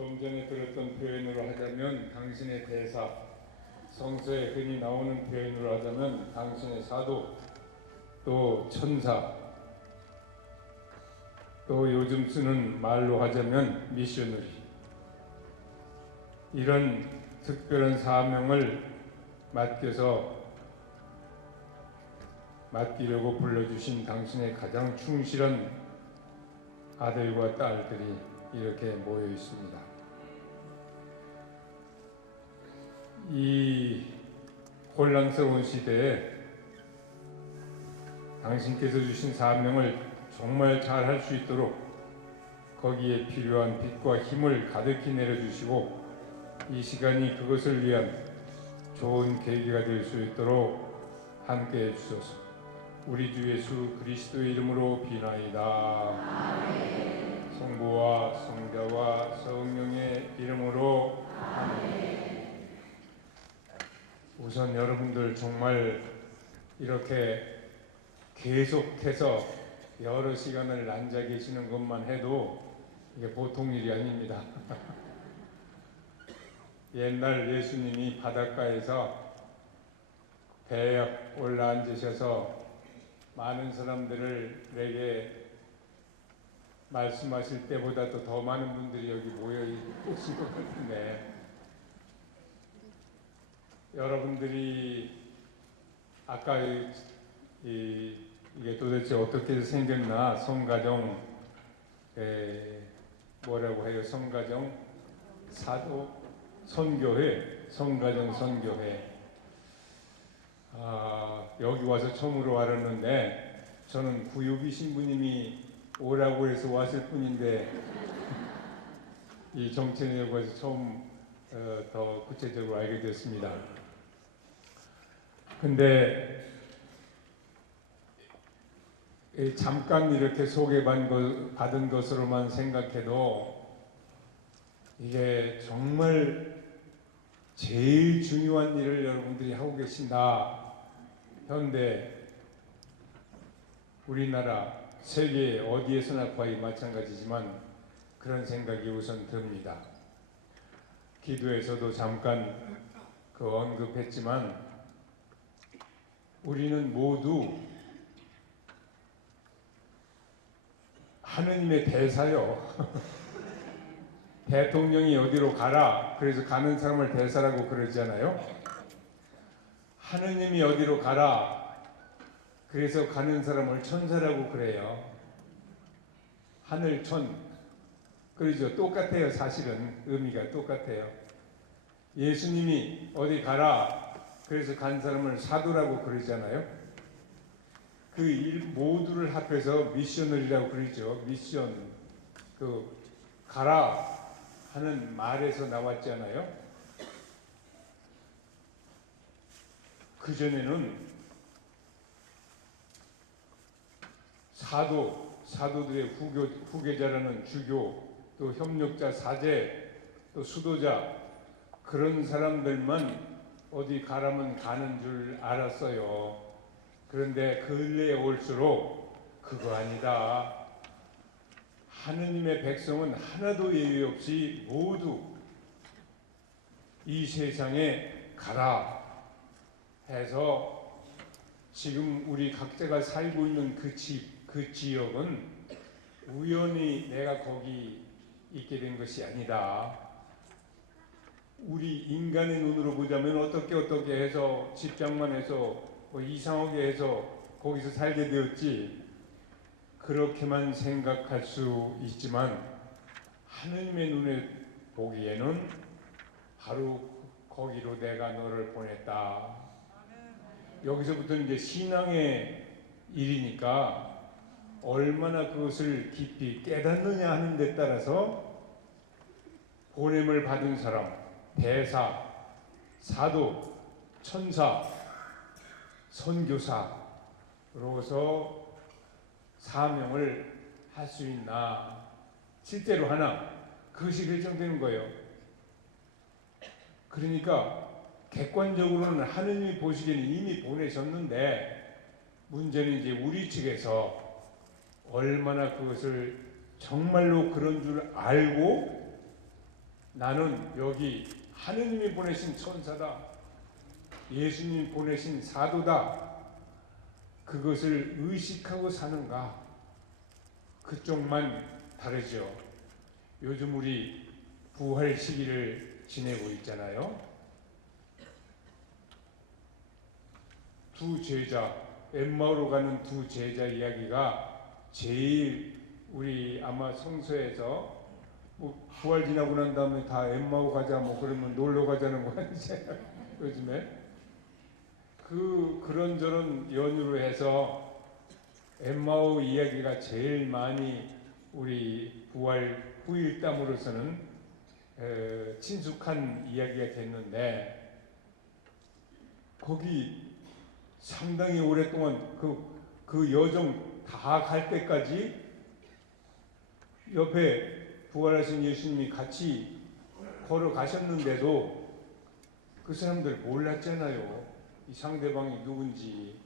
좀 전에 들었던 표현으로 하자면 당신의 대사, 성서에 흔히 나오는 표현으로 하자면 당신의 사도, 또 천사, 또 요즘 쓰는 말로 하자면 미셔너리, 이런 특별한 사명을 맡기려고 불러주신 당신의 가장 충실한 아들과 딸들이 이렇게 모여 있습니다. 이 혼란스러운 시대에 당신께서 주신 사명을 정말 잘 할 수 있도록 거기에 필요한 빛과 힘을 가득히 내려주시고 이 시간이 그것을 위한 좋은 계기가 될 수 있도록 함께해 주소서. 우리 주 예수 그리스도의 이름으로 비나이다. 아멘. 성부와 성자와 성령의 이름으로 아멘. 우선 여러분들 정말 이렇게 계속해서 여러 시간을 앉아 계시는 것만 해도 이게 보통 일이 아닙니다. 옛날 예수님이 바닷가에서 배에 올라 앉으셔서 많은 사람들에게 말씀하실 때보다도 더 많은 분들이 여기 모여 계신 것 같은데, 여러분들이 아까 이게 도대체 어떻게 생겼나, 성가정 뭐라고 해요? 성가정 사도 선교회, 성가정 선교회. 여기 와서 처음으로 알았는데 저는 구육이 신부님이 오라고 해서 왔을 뿐인데 이 정체에 관해서 처음 더 구체적으로 알게 됐습니다. 근데 잠깐 이렇게 소개받은 것으로만 생각해도 이게 정말 제일 중요한 일을 여러분들이 하고 계신다. 현대 우리나라 세계 어디에서나 거의 마찬가지지만 그런 생각이 우선 듭니다. 기도에서도 잠깐 언급했지만 우리는 모두 하느님의 대사요. 대통령이 어디로 가라, 그래서 가는 사람을 대사라고 그러잖아요. 하느님이 어디로 가라, 그래서 가는 사람을 천사라고 그래요. 하늘천. 그러죠. 똑같아요. 사실은 의미가 똑같아요. 예수님이 어디 가라, 그래서 간 사람을 사도라고 그러잖아요. 그 일 모두를 합해서 미셔널이라고 그러죠. 미션, 가라 하는 말에서 나왔잖아요. 그전에는 사도들의 후계자라는 주교, 또 협력자, 사제, 또 수도자, 그런 사람들만 어디 가라면 가는 줄 알았어요. 그런데 근래에 올수록 그거 아니다. 하느님의 백성은 하나도 예외 없이 모두 이 세상에 가라 해서 지금 우리 각자가 살고 있는 그 지역은 우연히 내가 거기 있게 된 것이 아니다. 우리 인간의 눈으로 보자면 어떻게 해서 집장만 해서 이상하게 해서 거기서 살게 되었지, 그렇게만 생각할 수 있지만 하느님의 눈에 보기에는 바로 거기로 내가 너를 보냈다. 여기서부터 이제 신앙의 일이니까 얼마나 그것을 깊이 깨닫느냐 하는 데 따라서 보냄을 받은 사람, 대사, 사도, 천사, 선교사로서 사명을 할 수 있나, 실제로 하나, 그것이 결정되는 거예요. 그러니까 객관적으로는 하느님이 보시기에는 이미 보내셨는데, 문제는 이제 우리 측에서 얼마나 그것을 정말로 그런 줄 알고 나는 여기 하느님이 보내신 천사다, 예수님 보내신 사도다, 그것을 의식하고 사는가? 그쪽만 다르죠. 요즘 우리 부활 시기를 지내고 있잖아요. 두 제자, 엠마오로 가는 두 제자 이야기가 제일 우리 아마 성서에서 뭐 부활 지나고 난 다음에 다 엠마오 가자 뭐 그러면 놀러 가자는 거 아니잖아요. 요즘에 그런저런 연유로 해서 엠마오 이야기가 제일 많이 우리 부활 후일담으로서는 친숙한 이야기가 됐는데, 거기 상당히 오랫동안 그 여정 다 갈 때까지 옆에 부활하신 예수님이 같이 걸어가셨는데도 그 사람들 몰랐잖아요. 이 상대방이 누군지.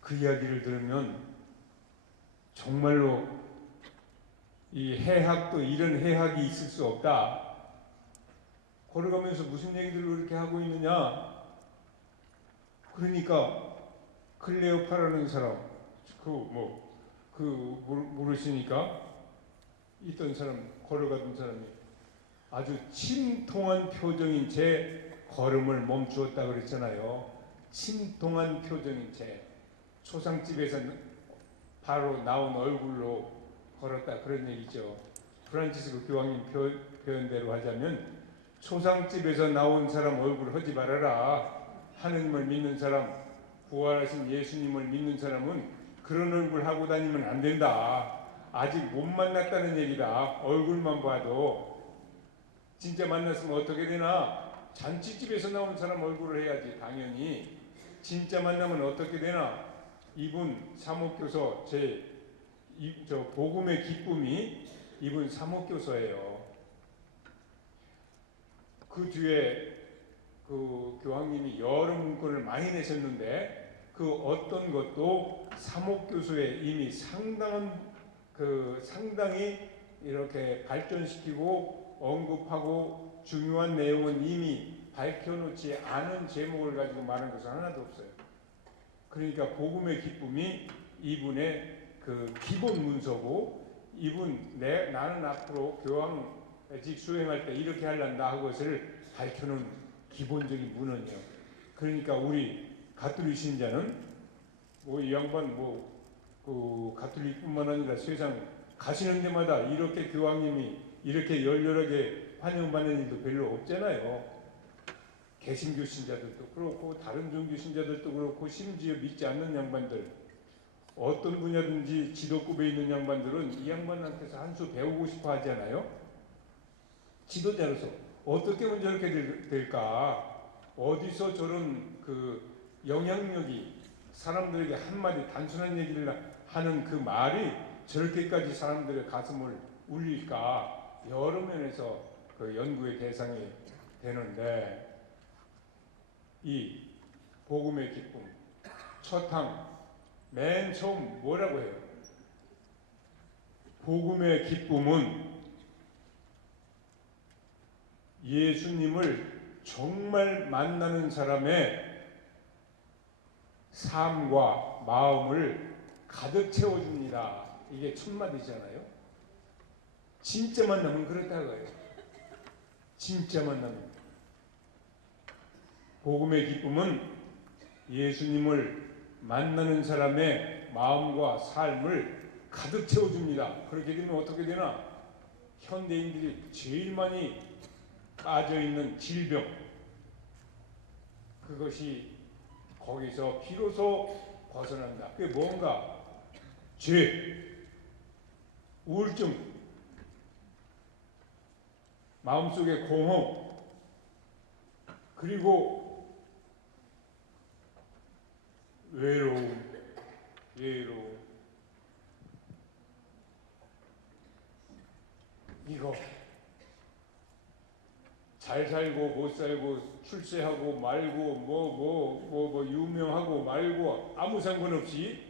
그 이야기를 들으면 정말로 이 해학도 이런 해학이 있을 수 없다. 걸어가면서 무슨 얘기들을 그렇게 하고 있느냐. 그러니까 클레오파라는 사람, 모르시니까 있던 사람, 걸어가던 사람이 아주 침통한 표정인 채 걸음을 멈추었다 그랬잖아요. 침통한 표정인 채 초상집에서 바로 나온 얼굴로 걸었다, 그런 얘기죠. 프란치스코 교황님 표현대로 하자면 초상집에서 나온 사람 얼굴 하지 말아라. 하느님을 믿는 사람, 부활하신 예수님을 믿는 사람은 그런 얼굴 하고 다니면 안 된다. 아직 못 만났다는 얘기다. 얼굴만 봐도. 진짜 만났으면 어떻게 되나? 잔치집에서 나온 사람 얼굴을 해야지, 당연히. 진짜 만나면 어떻게 되나? 이분 사목교서 복음의 기쁨이 이분 사목교서예요. 그 뒤에 그 교황님이 여러 문건을 많이 내셨는데 그 어떤 것도 사목교서에 이미 상당히 이렇게 발전시키고 언급하고 중요한 내용은 이미 밝혀놓지 않은 제목을 가지고 말한 것은 하나도 없어요. 그러니까 복음의 기쁨이 이분의 그 기본 문서고, 나는 앞으로 교황직 수행할 때 이렇게 하려한다 하고 것을 밝혀놓은 기본적인 문헌이에요. 그러니까 우리 가톨릭 신자는 이 양반 가톨릭뿐만 아니라 세상 가시는 데마다 이렇게 교황님이 이렇게 열렬하게 환영받는 일도 별로 없잖아요. 개신교 신자들도 그렇고 다른 종교 신자들도 그렇고 심지어 믿지 않는 양반들, 어떤 분야든지 지도급에 있는 양반들은 이 양반한테서 한 수 배우고 싶어 하잖아요. 지도자로서 어떻게 하면 저렇게 될까? 어디서 저런 영향력이, 사람들에게 한마디 단순한 얘기를 하는 그 말이 저렇게까지 사람들의 가슴을 울릴까? 여러 면에서 연구의 대상이 되는데, 이 복음의 기쁨, 첫항 맨 처음 뭐라고 해요? 복음의 기쁨은 예수님을 정말 만나는 사람의 삶과 마음을 가득 채워줍니다. 이게 첫마디잖아요. 진짜 만나면 그렇다고 해요. 진짜 만나면. 복음의 기쁨은 예수님을 만나는 사람의 마음과 삶을 가득 채워줍니다. 그렇게 되면 어떻게 되나? 현대인들이 제일 많이 빠져있는 질병, 그것이 거기서 비로소 벗어난다. 그게 뭔가? 죄, 우울증, 마음속의 공허, 그리고 외로움. 이거 잘 살고 못 살고 출세하고 말고 유명하고 말고 아무 상관없이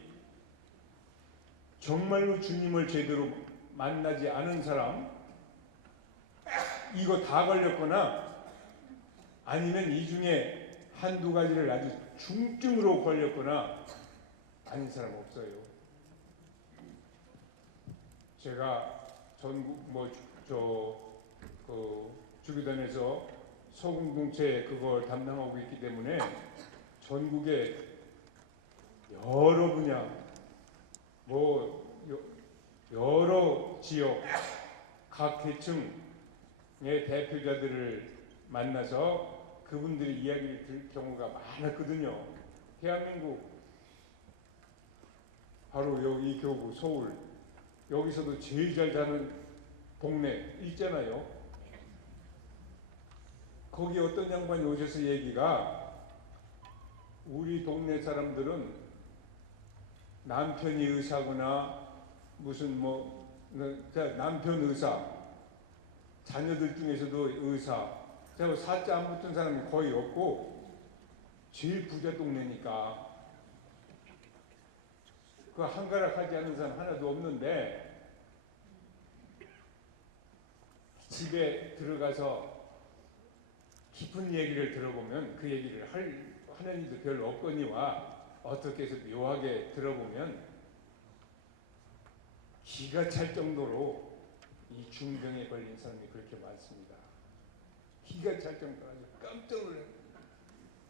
정말로 주님을 제대로 만나지 않은 사람, 이거 다 걸렸거나 아니면 이 중에 한두 가지를 아주 중증으로 걸렸거나 아닌 사람 없어요. 제가 전국 주교단에서 소공동체 그걸 담당하고 있기 때문에 전국에 여러 분야 여러 지역 각 계층의 대표자들을 만나서 그분들의 이야기를 들을 경우가 많았거든요. 대한민국 바로 여기 교구 서울 여기서도 제일 잘 사는 동네 있잖아요. 거기 어떤 양반이 오셔서 얘기가 우리 동네 사람들은 남편이 의사거나 무슨 남편 의사 자녀들 중에서도 의사 사자 안 붙은 사람이 거의 없고 제일 부자 동네니까 그 한가락하지 않은 사람 하나도 없는데 집에 들어가서 깊은 얘기를 들어보면 그 얘기를 하는 일도 별로 없거니와 어떻게 해서 묘하게 들어보면 기가 찰 정도로 이 중병에 걸린 사람이 그렇게 많습니다. 기가 찰 정도로 아주 깜짝 놀라요.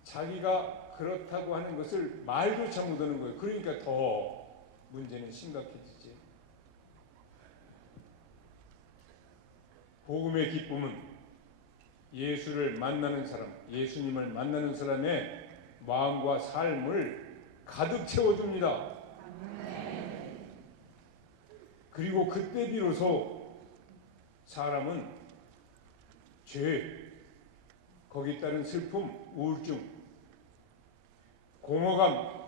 자기가 그렇다고 하는 것을 말조차 못하는 거예요. 그러니까 더 문제는 심각해지지. 복음의 기쁨은 예수를 만나는 사람, 예수님을 만나는 사람의 마음과 삶을 가득 채워줍니다. 그리고 그때 비로소 사람은 죄, 거기에 따른 슬픔, 우울증, 공허감,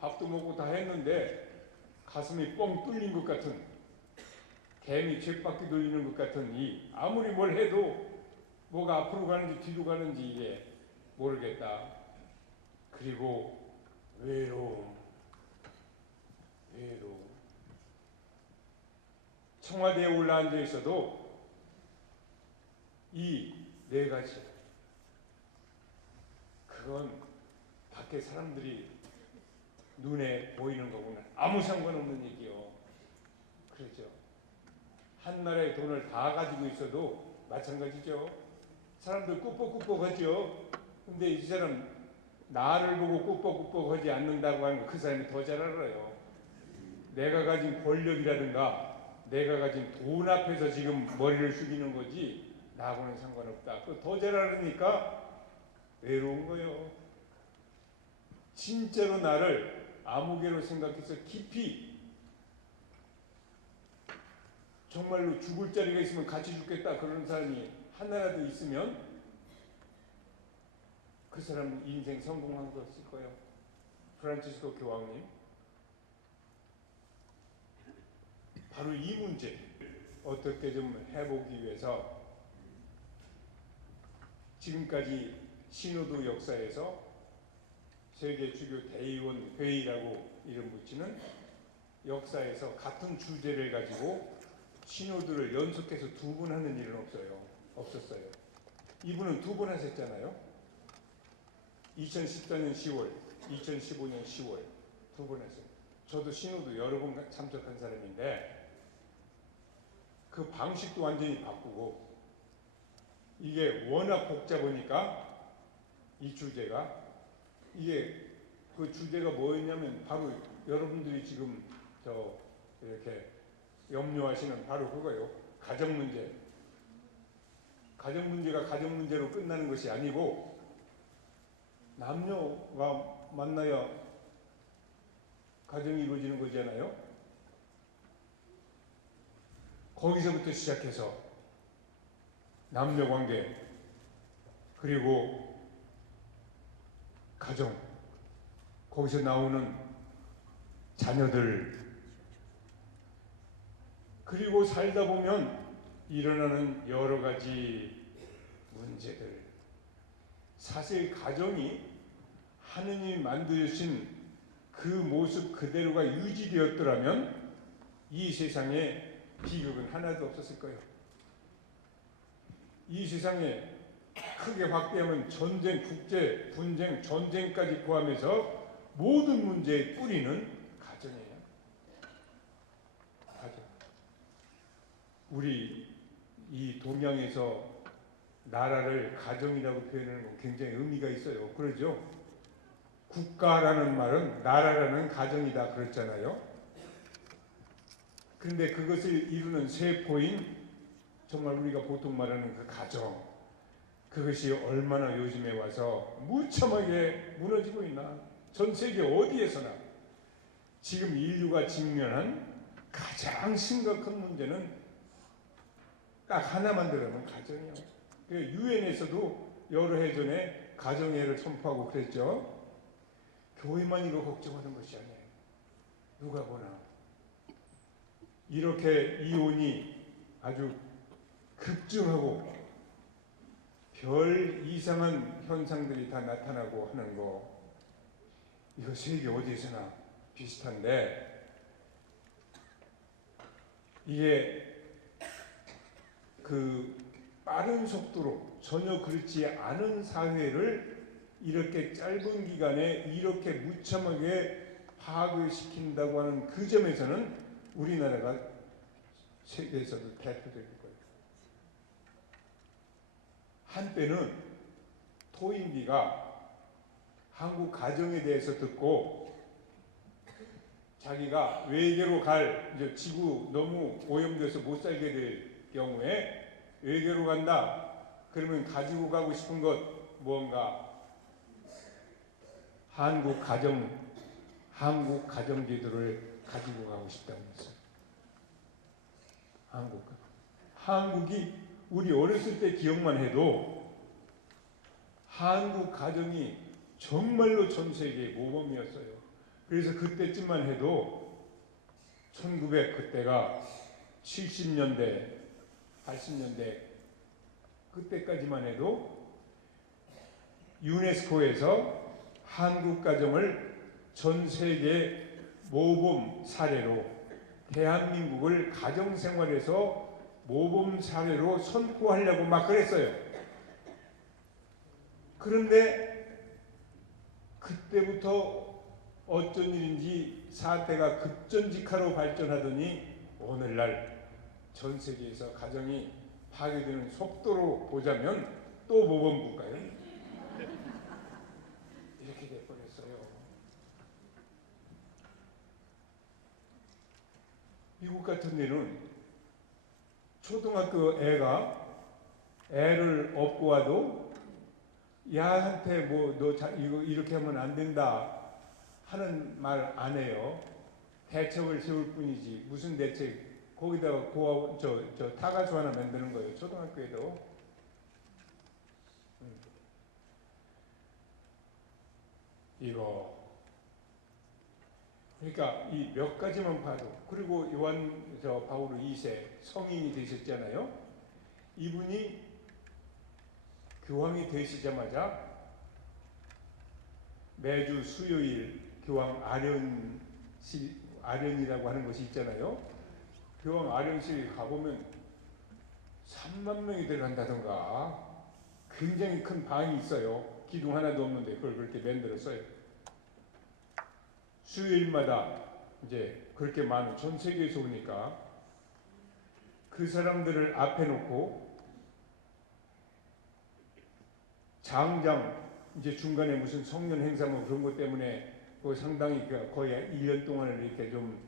밥도 먹고 다 했는데 가슴이 뻥 뚫린 것 같은 개미 쳇바퀴 돌리는 것 같은 아무리 뭘 해도 뭐가 앞으로 가는지 뒤로 가는지 이게 모르겠다. 그리고 외로움. 청와대에 올라앉아 있어도 이 네 가지 그건 밖에 사람들이 눈에 보이는 거구나. 아무 상관없는 얘기요. 그렇죠. 한 나라의 돈을 다 가지고 있어도 마찬가지죠. 사람들 꾸벅꾸벅하죠. 근데 이 사람 나를 보고 꾸벅꾸벅하지 않는다고 하는 거 그 사람이 더 잘 알아요. 내가 가진 권력이라든가 내가 가진 돈 앞에서 지금 머리를 숙이는 거지 나하고는 상관없다. 그거 더 잘 알으니까 외로운 거예요. 진짜로 나를 아무개로 생각해서 깊이 정말로 죽을 자리가 있으면 같이 죽겠다 그러는 사람이 하나라도 있으면 그 사람은 인생 성공한 것일 거예요. 프란치스코 교황님 바로 이 문제 어떻게 좀 해보기 위해서 지금까지 신호도 역사에서 세계 주교 대의원 회의라고 이름 붙이는 역사에서 같은 주제를 가지고 신호들을 연속해서 두 번 하는 일은 없었어요. 이분은 두 번 하셨잖아요. 2014년 10월, 2015년 10월 두 번 했어요. 저도 신호도 여러 번 참석한 사람인데 그 방식도 완전히 바꾸고 이게 워낙 복잡하니까 이 주제가 이게 그 주제가 뭐였냐면 바로 여러분들이 지금 이렇게 염려하시는 바로 그거예요. 가정 문제. 가정 문제가 가정 문제로 끝나는 것이 아니고 남녀가 만나야 가정이 이루어지는 거잖아요. 거기서부터 시작해서 남녀 관계 그리고 가정 거기서 나오는 자녀들 그리고 살다 보면 일어나는 여러 가지 문제들 사실 가정이 하느님이 만드신 그 모습 그대로가 유지되었더라면 이 세상에 비극은 하나도 없었을 거예요. 이 세상에 크게 확대하면 전쟁, 국제 분쟁, 전쟁까지 포함해서 모든 문제의 뿌리는 가정이에요. 가정. 우리 이 동양에서 나라를 가정이라고 표현하는 건 굉장히 의미가 있어요. 그러죠? 국가라는 말은 나라라는 가정이다 그랬잖아요. 그런데 그것을 이루는 세포인 정말 우리가 보통 말하는 그 가정, 그것이 얼마나 요즘에 와서 무참하게 무너지고 있나. 전 세계 어디에서나 지금 인류가 직면한 가장 심각한 문제는 딱 하나만 들으면 가정이에요. 유엔에서도 여러 해 전에 가정애를 선포하고 그랬죠. 교회만 이거 걱정하는 것이 아니에요. 누가 보나 이렇게 이혼이 아주 급증하고 별 이상한 현상들이 다 나타나고 하는 거, 이거 세계 어디에서나 비슷한데, 이게 그 빠른 속도로 전혀 그렇지 않은 사회를 이렇게 짧은 기간에 이렇게 무참하게 파악을 시킨다고 하는 그 점에서는 우리나라가 세계에서도 대표적일 거예요. 한때는 토인비가 한국 가정에 대해서 듣고 자기가 외계로 갈, 이제 지구 너무 오염돼서 못 살게 될 경우에 외계로 간다. 그러면 가지고 가고 싶은 것 무언가 한국 가정 제도를 가지고 가고 싶다면서요. 한국이 우리 어렸을 때 기억만 해도 한국 가정이 정말로 전 세계의 모범이었어요. 그래서 그때쯤만 해도 그때가 70년대, 80년대 그때까지만 해도 유네스코에서 한국 가정을 전 세계 모범 사례로, 대한민국을 가정생활에서 모범 사례로 선포하려고 막 그랬어요. 그런데 그때부터 어쩐 일인지 사태가 급전직하로 발전하더니 오늘날 전 세계에서 가정이 파괴되는 속도로 보자면 또 모범국가예요. 이렇게 돼버렸어요. 미국 같은 데는 초등학교 애가 애를 업고 와도 야한테 뭐 너 이거 이렇게 하면 안 된다 하는 말 안 해요. 대책을 세울 뿐이지. 무슨 대책? 거기다가 저 타가수 하나 만드는 거예요. 초등학교에도. 이거 그러니까 이 몇 가지만 봐도, 그리고 요한 바오로 2세 성인이 되셨잖아요. 이분이 교황이 되시자마자 매주 수요일 교황 아련이라고 하는 것이 있잖아요. 교황 아련실에 가보면 3만 명이 들어간다던가 굉장히 큰 방이 있어요. 기둥 하나도 없는데 그걸 그렇게 만들었어요. 수요일마다 이제 그렇게 많은, 전 세계에서 오니까 그 사람들을 앞에 놓고 장장, 이제 중간에 무슨 성년 행사 뭐 그런 것 때문에 그 상당히 거의 1년 동안을 이렇게 좀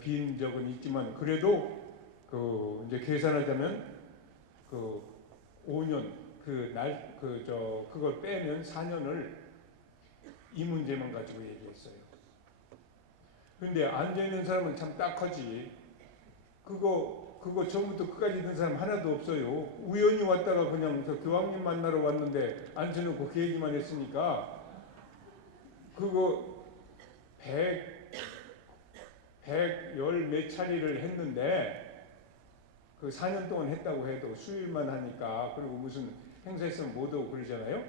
빈 적은 있지만, 그래도 그 이제 계산하자면 그 5년 그걸 빼면 4년을 이 문제만 가지고 얘기했어요. 그런데 앉아있는 사람은 참 딱하지. 그거 처음부터 끝까지 있는 사람 하나도 없어요. 우연히 왔다가 그냥 저 교황님 만나러 왔는데 앉혀놓고 그 얘기만 했으니까, 그거 110 몇 차례를 했는데 그 4년 동안 했다고 해도 수요일만 하니까, 그리고 무슨 행사 있으면 못 오고 그러잖아요.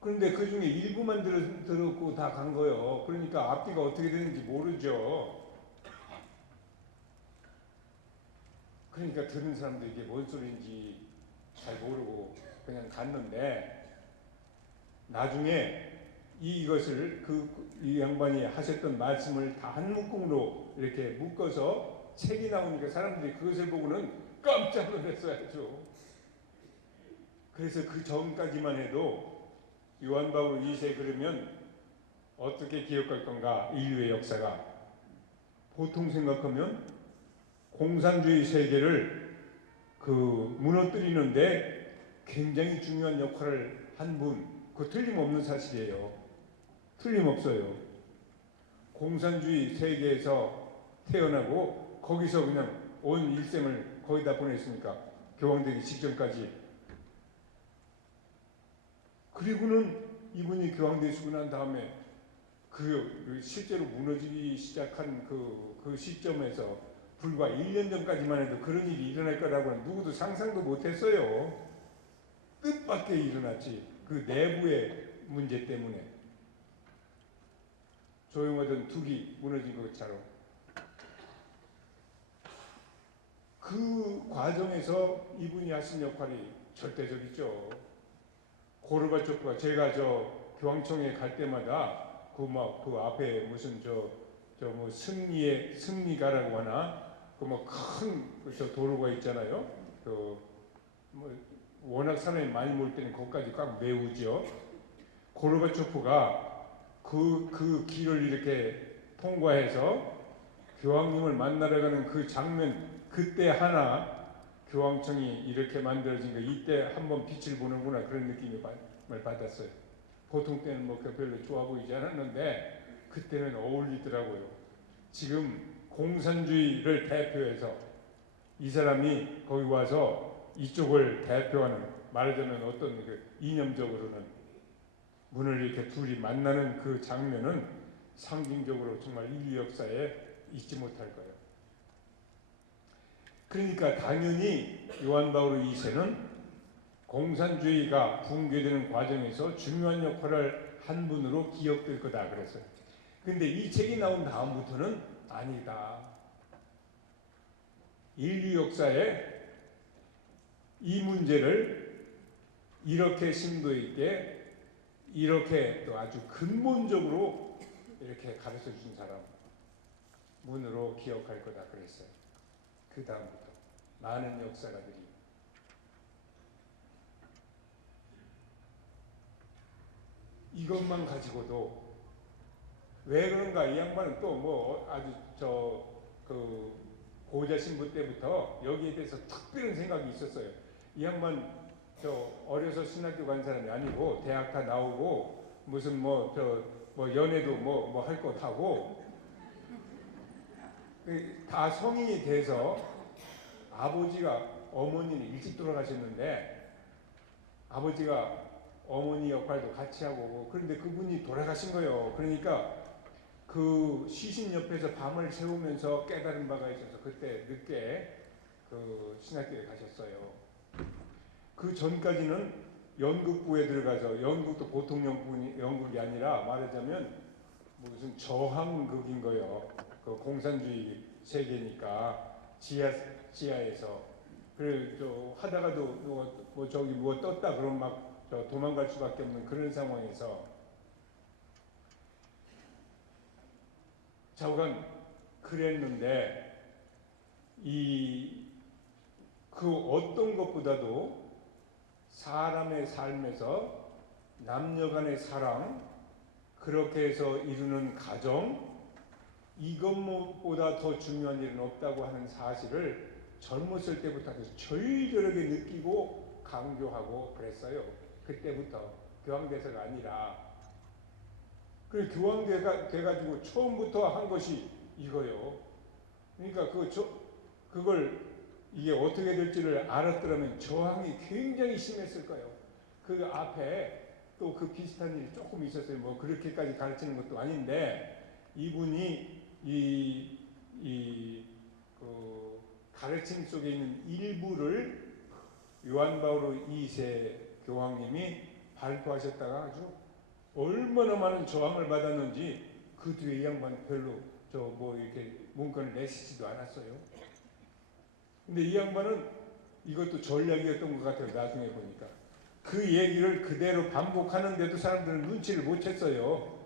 그런데 그 중에 일부만 들었고 다 간 거예요. 그러니까 앞뒤가 어떻게 되는지 모르죠. 그러니까 들은 사람도 이게 뭔 소리인지 잘 모르고 그냥 갔는데, 나중에 이것을 이 양반이 하셨던 말씀을 다 한 묶음으로 이렇게 묶어서 책이 나오니까 사람들이 그것을 보고는 깜짝 놀랐어야죠. 그래서 그 전까지만 해도 요한 바울 2세 그러면 어떻게 기억할 건가? 인류의 역사가 보통 생각하면 공산주의 세계를 무너뜨리는데 굉장히 중요한 역할을 한 분, 그거 틀림없는 사실이에요. 틀림없어요. 공산주의 세계에서 태어나고 거기서 그냥 온 일생을 거기다 보냈으니까, 교황되기 직전까지. 그리고는 이분이 교황되시고 난 다음에 실제로 무너지기 시작한 그 시점에서 불과 1년 전까지만 해도 그런 일이 일어날 거라고는 누구도 상상도 못했어요. 뜻밖의 일어났지. 그 내부의 문제 때문에. 조용하던 둑이 무너진 것처럼. 그 과정에서 이분이 하신 역할이 절대적이죠. 고르바초프가, 제가 교황청에 갈 때마다 그 앞에 무슨 뭐 승리가라고 하나, 큰 도로가 있잖아요. 뭐 워낙 사람이 많이 몰 때는 거기까지 꽉 메우죠. 고르바초프가 그 길을 이렇게 통과해서 교황님을 만나러 가는 그 장면, 그때 하나 교황청이 이렇게 만들어진 거, 이때 한번 빛을 보는구나, 그런 느낌을 받았어요. 보통 때는 별로 좋아 보이지 않았는데 그때는 어울리더라고요. 지금 공산주의를 대표해서 이 사람이 거기 와서 이쪽을 대표하는, 말하자면 어떤 이념적으로는 문을 이렇게 둘이 만나는 그 장면은 상징적으로 정말 인류 역사에 잊지 못할 거예요. 그러니까 당연히 요한 바울 2세는 공산주의가 붕괴되는 과정에서 중요한 역할을 한 분으로 기억될 거다 그랬어요. 근데 이 책이 나온 다음부터는 아니다. 인류 역사에 이 문제를 이렇게 심도 있게, 이렇게 또 아주 근본적으로 이렇게 가르쳐 준 사람 문으로 기억할 거다 그랬어요. 그 다음부터 많은 역사가들이. 이것만 가지고도 왜 그런가? 이 양반은 또 뭐 아주 고자 신부 때부터 여기에 대해서 특별한 생각이 있었어요. 이 양반 어려서 신학교 간 사람이 아니고 대학 다 나오고 무슨 연애도 할 것 하고 다 성인이 돼서, 아버지가 어머니는 일찍 돌아가셨는데 아버지가 어머니 역할도 같이 하고, 그런데 그분이 돌아가신 거예요. 그러니까 그 시신 옆에서 밤을 새우면서 깨달은 바가 있어서 그때 늦게 신학교에 가셨어요. 그 전까지는 연극부에 들어가서, 연극도 보통 연극이 아니라 말하자면 무슨 저항극인 거예요. 그 공산주의 세계니까 지하에서. 그래 하다가도 뭐 떴다 그러면 막 도망갈 수밖에 없는 그런 상황에서 좌우간 그랬는데, 그 어떤 것보다도 사람의 삶에서 남녀 간의 사랑, 그렇게 해서 이루는 가정, 이것보다 더 중요한 일은 없다고 하는 사실을 젊었을 때부터 아주 절절하게 느끼고 강조하고 그랬어요. 그때부터, 교황돼서가 아니라. 그 교황돼가 돼가지고 처음부터 한 것이 이거요. 그러니까 그걸 이게 어떻게 될지를 알았더라면 저항이 굉장히 심했을 거예요. 그 앞에 또 그 비슷한 일이 조금 있었어요. 뭐 그렇게까지 가르치는 것도 아닌데, 이분이 그 가르침 속에 있는 일부를 요한 바울 2세 교황님이 발표하셨다가 아주 얼마나 많은 저항을 받았는지, 그 뒤에 이 양반은 별로 이렇게 문건을 내시지도 않았어요. 근데 이 양반은 이것도 전략이었던 것 같아요. 나중에 보니까 그 얘기를 그대로 반복하는데도 사람들은 눈치를 못 챘어요.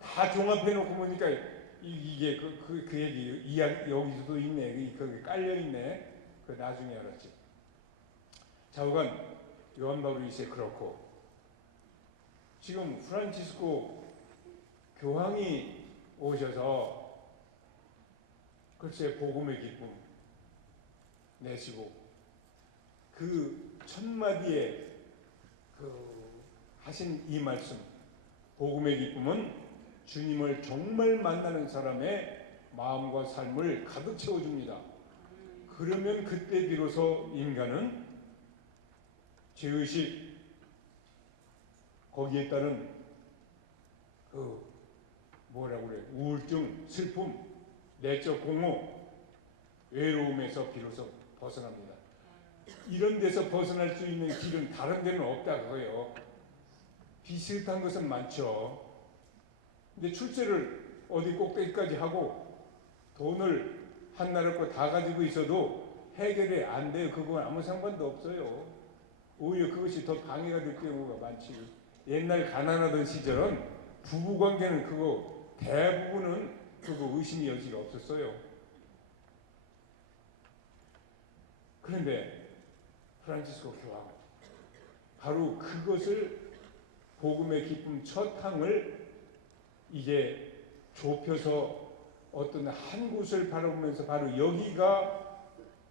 다 종합해 놓고 보니까 이게 그 얘기 이야기 여기서도 있네. 거기 깔려 있네. 그 나중에 알았지. 좌우간 요한 바울 2세 그렇고 지금 프란치스코 교황이 오셔서 글쎄 복음의 기쁨 내시고 그 첫마디에 하신 이 말씀 복음의 기쁨은 주님을 정말 만나는 사람의 마음과 삶을 가득 채워줍니다. 그러면 그때 비로소 인간은 죄의식 거기에 따른 뭐라고 그래 우울증, 슬픔, 내적 공허, 외로움에서 비로소 벗어납니다. 이런 데서 벗어날 수 있는 길은 다른 데는 없다 그거예요. 비슷한 것은 많죠. 근데 출세를 어디 꼭대기까지 하고 돈을 한나라 거 다 가지고 있어도 해결이 안 돼요. 그건 아무 상관도 없어요. 오히려 그것이 더 방해가 될 경우가 많지. 옛날 가난하던 시절은 부부관계는 그거 대부분은 그거 의심의 여지가 없었어요. 그런데 프란치스코 교황 바로 그것을 복음의 기쁨 첫 항을 이제 좁혀서 어떤 한 곳을 바라보면서 바로 여기가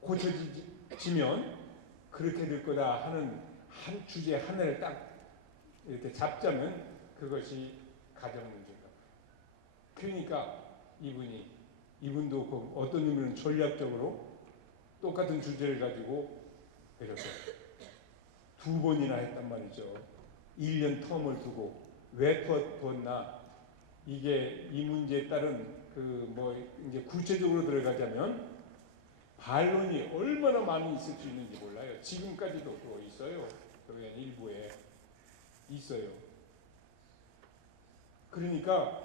고쳐지면 그렇게 될 거다 하는 한 주제 하나를 딱 이렇게 잡자면 그것이 가정 문제가. 그러니까 이분도 어떤 의미는 전략적으로 똑같은 주제를 가지고 이렇게 두 번이나 했단 말이죠. 1년 텀을 두고 왜 두었나? 이게 이 문제에 따른 이제 구체적으로 들어가자면 반론이 얼마나 많이 있을 수 있는지 몰라요. 지금까지도 그거 있어요. 그냥 일부에 있어요. 그러니까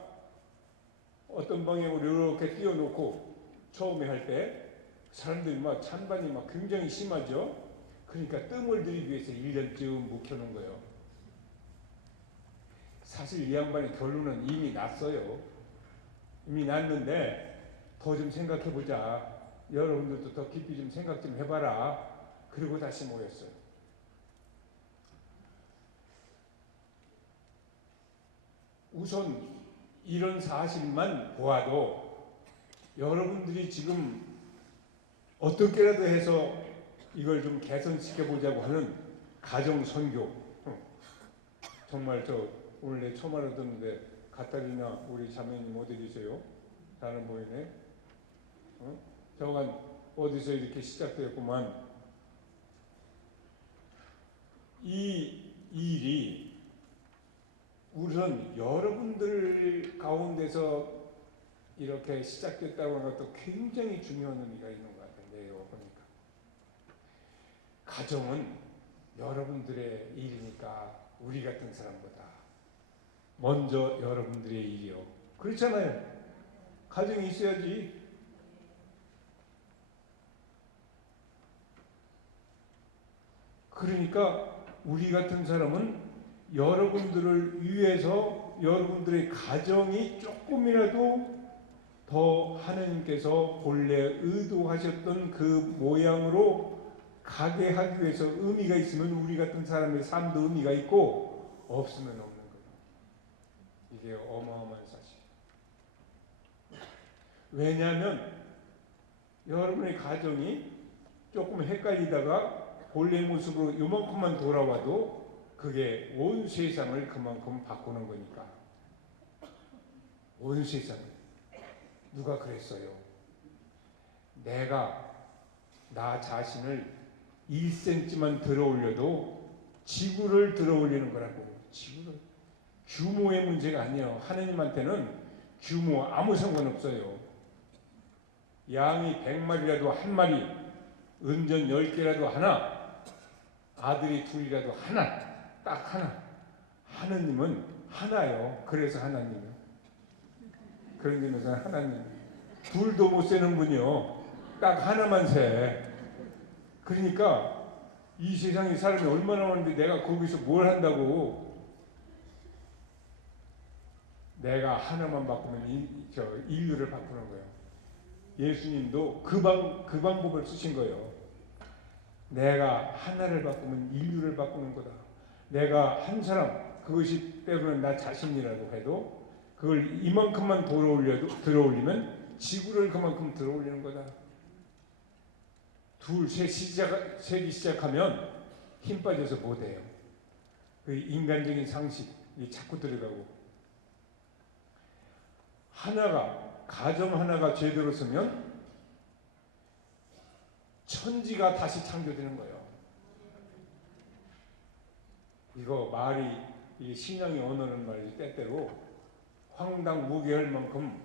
어떤 방향으로 이렇게 띄워놓고 처음에 할 때 사람들이 막 찬반이 막 굉장히 심하죠. 그러니까 뜸을 들이기 위해서 1년쯤 묵혀놓은 거예요. 사실 이 양반의 결론은 이미 났어요. 이미 났는데 더 좀 생각해보자. 여러분들도 더 깊이 좀 생각 좀 해봐라. 그리고 다시 모였어요. 우선 이런 사실만 보아도 여러분들이 지금 어떻게라도 해서 이걸 좀 개선시켜보자고 하는 가정선교 정말 오늘 내 처음 알아듣는데 가타리나 우리 자매님 어디 계세요? 잘 안 보이네. 저간 어디서 이렇게 시작되었구만. 이 일이 우선 여러분들 가운데서 이렇게 시작됐다고 하는 것도 굉장히 중요한 의미가 있는 것 같은데요. 보니까 가정은 여러분들의 일이니까 우리 같은 사람보다 먼저 여러분들의 일이요. 그렇잖아요. 가정이 있어야지. 그러니까 우리 같은 사람은 여러분들을 위해서 여러분들의 가정이 조금이라도 더 하나님께서 본래 의도하셨던 그 모양으로 가게 하기 위해서 의미가 있으면 우리 같은 사람의 삶도 의미가 있고 없으면 없는 거예요. 이게 어마어마한 사실. 왜냐하면 여러분의 가정이 조금 헷갈리다가 본래 모습으로 요만큼만 돌아와도 그게 온 세상을 그만큼 바꾸는 거니까. 온 세상을. 누가 그랬어요? 내가 나 자신을 1cm만 들어 올려도 지구를 들어 올리는 거라고. 지구를. 규모의 문제가 아니에요. 하느님한테는 규모 아무 상관없어요. 양이 100마리라도 한 마리, 은전 10개라도 하나, 아들이 둘이라도 하나, 딱 하나. 하느님은 하나요. 그래서 하나님이요. 그런 점에서는 하나님. 둘도 못 세는 분이요. 딱 하나만 세. 그러니까 이 세상에 사람이 얼마나 많은데 내가 거기서 뭘 한다고. 내가 하나만 바꾸면 인류를 바꾸는 거예요. 예수님도 그 방법을 쓰신 거예요. 내가 하나를 바꾸면 인류를 바꾸는 거다. 내가 한 사람, 그것이 때로는 나 자신이라고 해도 그걸 이만큼만 들어올리면 지구를 그만큼 들어올리는 거다. 둘, 세기 시작하면 힘 빠져서 못해요. 그 인간적인 상식이 자꾸 들어가고, 가정 하나가 제대로 서면 천지가 다시 창조되는 거예요. 이거 말이, 이게 신앙의 언어는 말이지, 때때로 황당무계할 만큼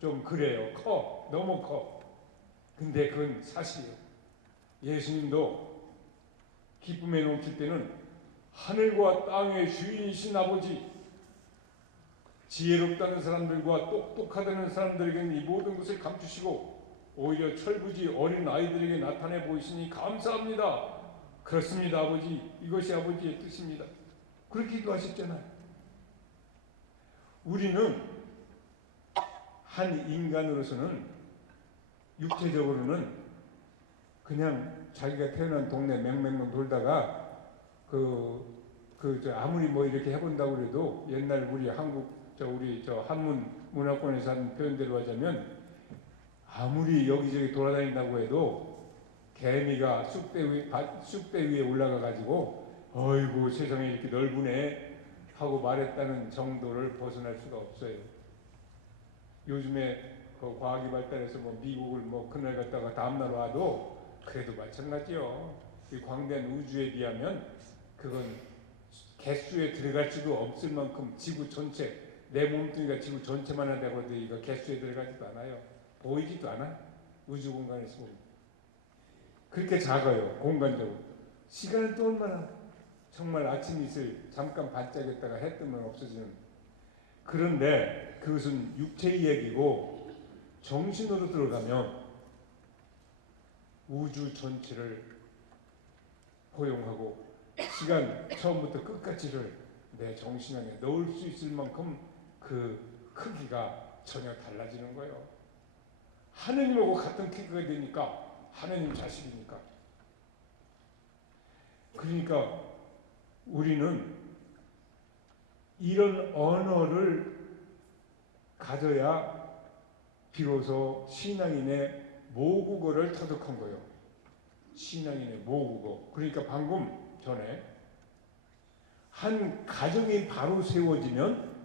좀 그래요. 너무 커. 근데 그건 사실이에요. 예수님도 기쁨에 넘칠 때는 하늘과 땅의 주인이신 아버지, 지혜롭다는 사람들과 똑똑하다는 사람들에게는 이 모든 것을 감추시고 오히려 철부지 어린 아이들에게 나타내 보이시니 감사합니다. 그렇습니다, 아버지. 이것이 아버지의 뜻입니다. 그렇게 기도하셨잖아요. 우리는 한 인간으로서는 육체적으로는 그냥 자기가 태어난 동네 맹맹맹 돌다가 아무리 뭐 이렇게 해본다고 그래도 옛날 우리 한문 문화권에서 한 표현대로 하자면 아무리 여기저기 돌아다닌다고 해도 개미가 쑥대 위에 올라가 가지고 어이구 세상에 이렇게 넓으네 하고 말했다는 정도를 벗어날 수가 없어요. 요즘에 그 과학이 발달해서 미국을 그날 갔다가 다음날 와도 그래도 마찬가지요. 이 광대한 우주에 비하면 그건 개수에 들어갈지도 없을 만큼 지구 전체, 내 몸뚱이가 지구 전체만 한다고 해도 이거 개수에 들어가지도 않아요. 보이지도 않아. 우주 공간에서 보면. 그렇게 작아요. 공간적으로. 시간은 또 얼마나 정말 아침 이슬 잠깐 반짝였다가 해 뜨면 없어지는. 그런데 그것은 육체의 얘기고 정신으로 들어가면 우주 전체를 포용하고 시간 처음부터 끝까지를 내 정신 안에 넣을 수 있을 만큼 그 크기가 전혀 달라지는 거예요. 하느님하고 같은 크기가 되니까 하느님 자식이니까. 그러니까 우리는 이런 언어를 가져야 비로소 신앙인의 모국어를 터득한 거예요. 신앙인의 모국어. 그러니까 방금 전에 한 가정이 바로 세워지면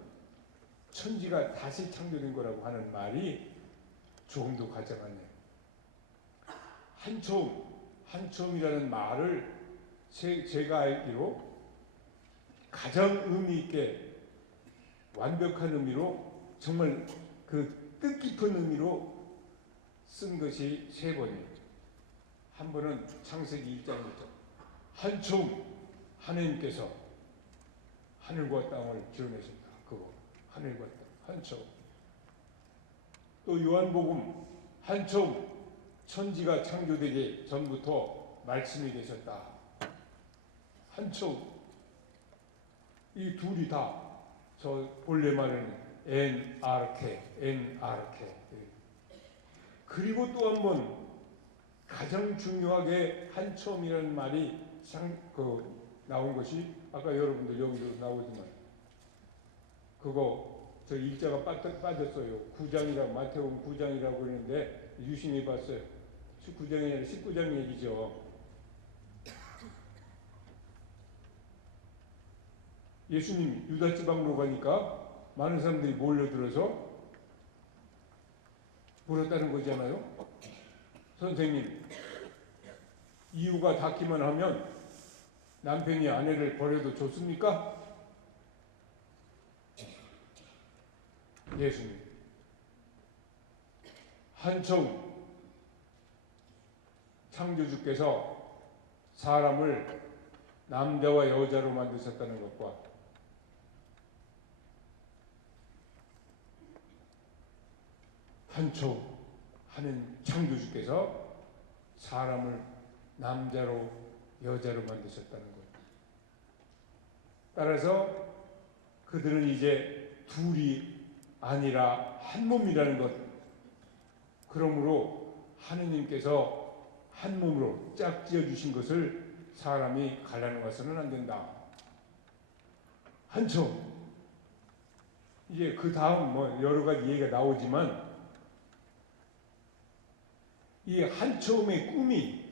천지가 다시 창조된 거라고 하는 말이 조금도 가짜 같네요. 한초음이라는 말을 제가 알기로 가장 의미 있게 완벽한 의미로 정말 그 뜻깊은 의미로 쓴 것이 3번이에요. 한 번은 창세기 1장부터 한초음, 하나님께서 하늘과 땅을 지어내셨다. 그거 하늘과 땅, 한초음. 또 요한복음 한초음, 천지가 창조되기 전부터 말씀이 되셨다. 한초음. 이 둘이 다 저 본래 말은 엔아르케. 그리고 또 한 번 가장 중요하게 한초음이라는 말이 나온 것이 아까 여러분들 여기도 나오지만 그거 저 일자가 빠졌어요. 9장이라고 마태복음 9장이라고 그러는데 유심히 봤어요. 19장이 아니라 19장 얘기죠. 예수님 유다 지방으로 가니까 많은 사람들이 몰려들어서 물었다는 거잖아요. 선생님, 이유가 닿기만 하면 남편이 아내를 버려도 좋습니까? 예수님, 한초음 창조주께서 사람을 남자와 여자로 만드셨다는 것과 하는 창조주께서 사람을 남자로 여자로 만드셨다는 거예요. 따라서 그들은 이제 둘이 아니라 한 몸이라는 것. 그러므로 하느님께서 한 몸으로 짝지어 주신 것을 사람이 갈라놓아서는 안 된다. 한처음. 이제 그 다음 뭐 여러 가지 얘기가 나오지만 이 한처음의 꿈이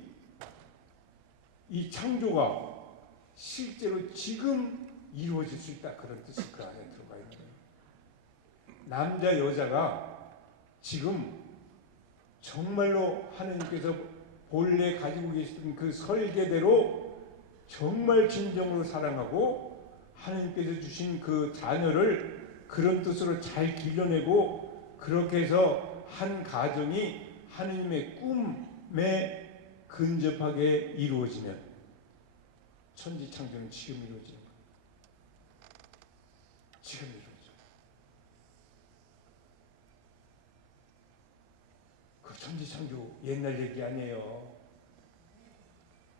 이 창조가 실제로 지금 이루어질 수 있다. 그런 뜻이 그 안에 들어가 있는 거예요. 남자 여자가 지금 정말로 하느님께서 본래 가지고 계시던 그 설계대로 정말 진정으로 사랑하고 하느님께서 주신 그 자녀를 그런 뜻으로 잘 길러내고 그렇게 해서 한 가정이 하느님의 꿈에 근접하게 이루어지면 천지창조는 지금 이루어지는 거예요. 지금 이루어져. 그 천지창조 옛날 얘기 아니에요.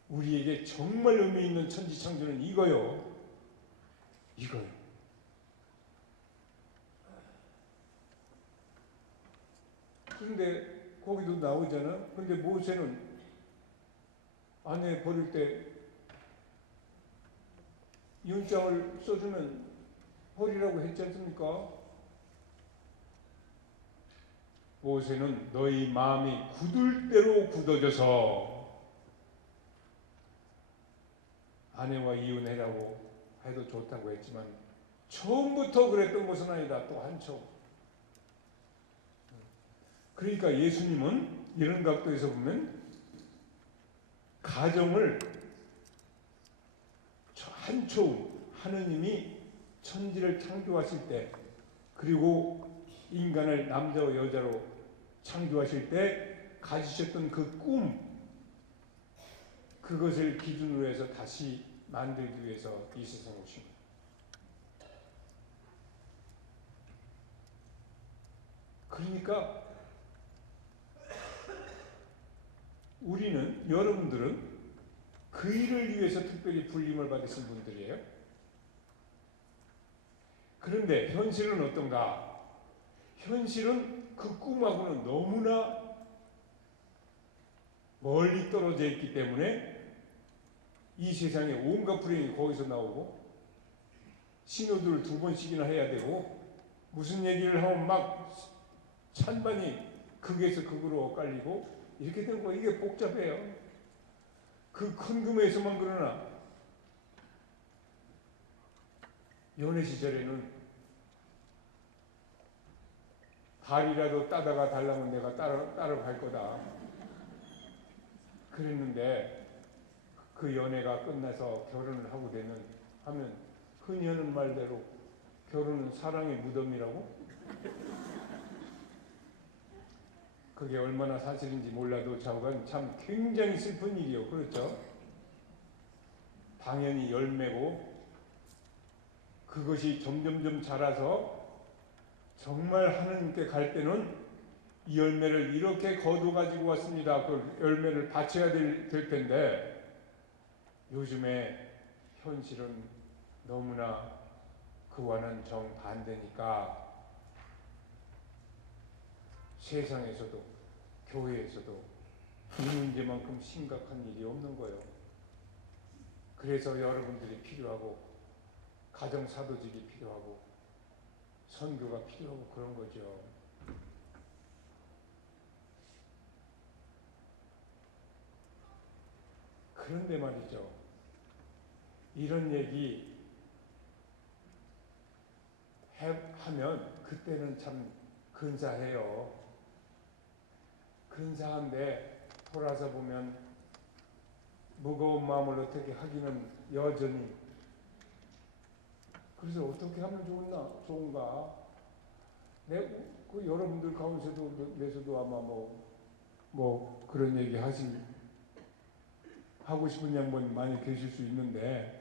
우리에게 정말 의미 있는 천지창조는 이거요. 이거요. 그런데 거기도 나오잖아. 그런데 모세는 아내 버릴 때 이혼장을 써주면 버리라고 했지 않습니까? 모세는 너희 마음이 굳을 대로 굳어져서 아내와 이혼해라고 해도 좋다고 했지만 처음부터 그랬던 것은 아니다. 또 한처음. 그러니까 예수님은 이런 각도에서 보면 가정을 한처음 하느님이 천지를 창조하실 때 그리고 인간을 남자와 여자로 창조하실 때 가지셨던 그 꿈 그것을 기준으로 해서 다시 만들기 위해서 이 세상에 오신 거예요. 그러니까 우리는 여러분들은 그 일을 위해서 특별히 불림을 받으신 분들이에요. 그런데 현실은 어떤가? 현실은 그 꿈하고는 너무나 멀리 떨어져 있기 때문에 이 세상에 온갖 불행이 거기서 나오고 신호들을 2번씩이나 해야 되고 무슨 얘기를 하면 막 찬반이 극에서 극으로 엇갈리고 이렇게 되는 거 이게 복잡해요. 그 큰 금에서만 그러나 연애 시절에는 달이라도 따다가 달라면 내가 따라갈 거다. 그랬는데 그 연애가 끝나서 결혼을 하면 흔히 하는 말대로 결혼은 사랑의 무덤이라고? 그게 얼마나 사실인지 몰라도 저건 참 굉장히 슬픈 일이요. 그렇죠? 당연히 열매고 그것이 점점점 자라서 정말 하느님께 갈 때는 이 열매를 이렇게 거둬가지고 왔습니다. 그 열매를 바쳐야 될 텐데 요즘에 현실은 너무나 그와는 정반대니까 세상에서도 교회에서도 이 문제만큼 심각한 일이 없는 거예요. 그래서 여러분들이 필요하고 가정사도직이 필요하고 선교가 필요하고 그런 거죠. 그런데 말이죠. 이런 얘기 하면 그때는 참 근사해요. 근사한데 돌아서 보면 무거운 마음을 어떻게 하기는 여전히. 그래서 어떻게 하면 좋은가? 그 여러분들 가운데서도 내서도 아마 뭐 그런 얘기 하고 싶은 양반 많이 계실 수 있는데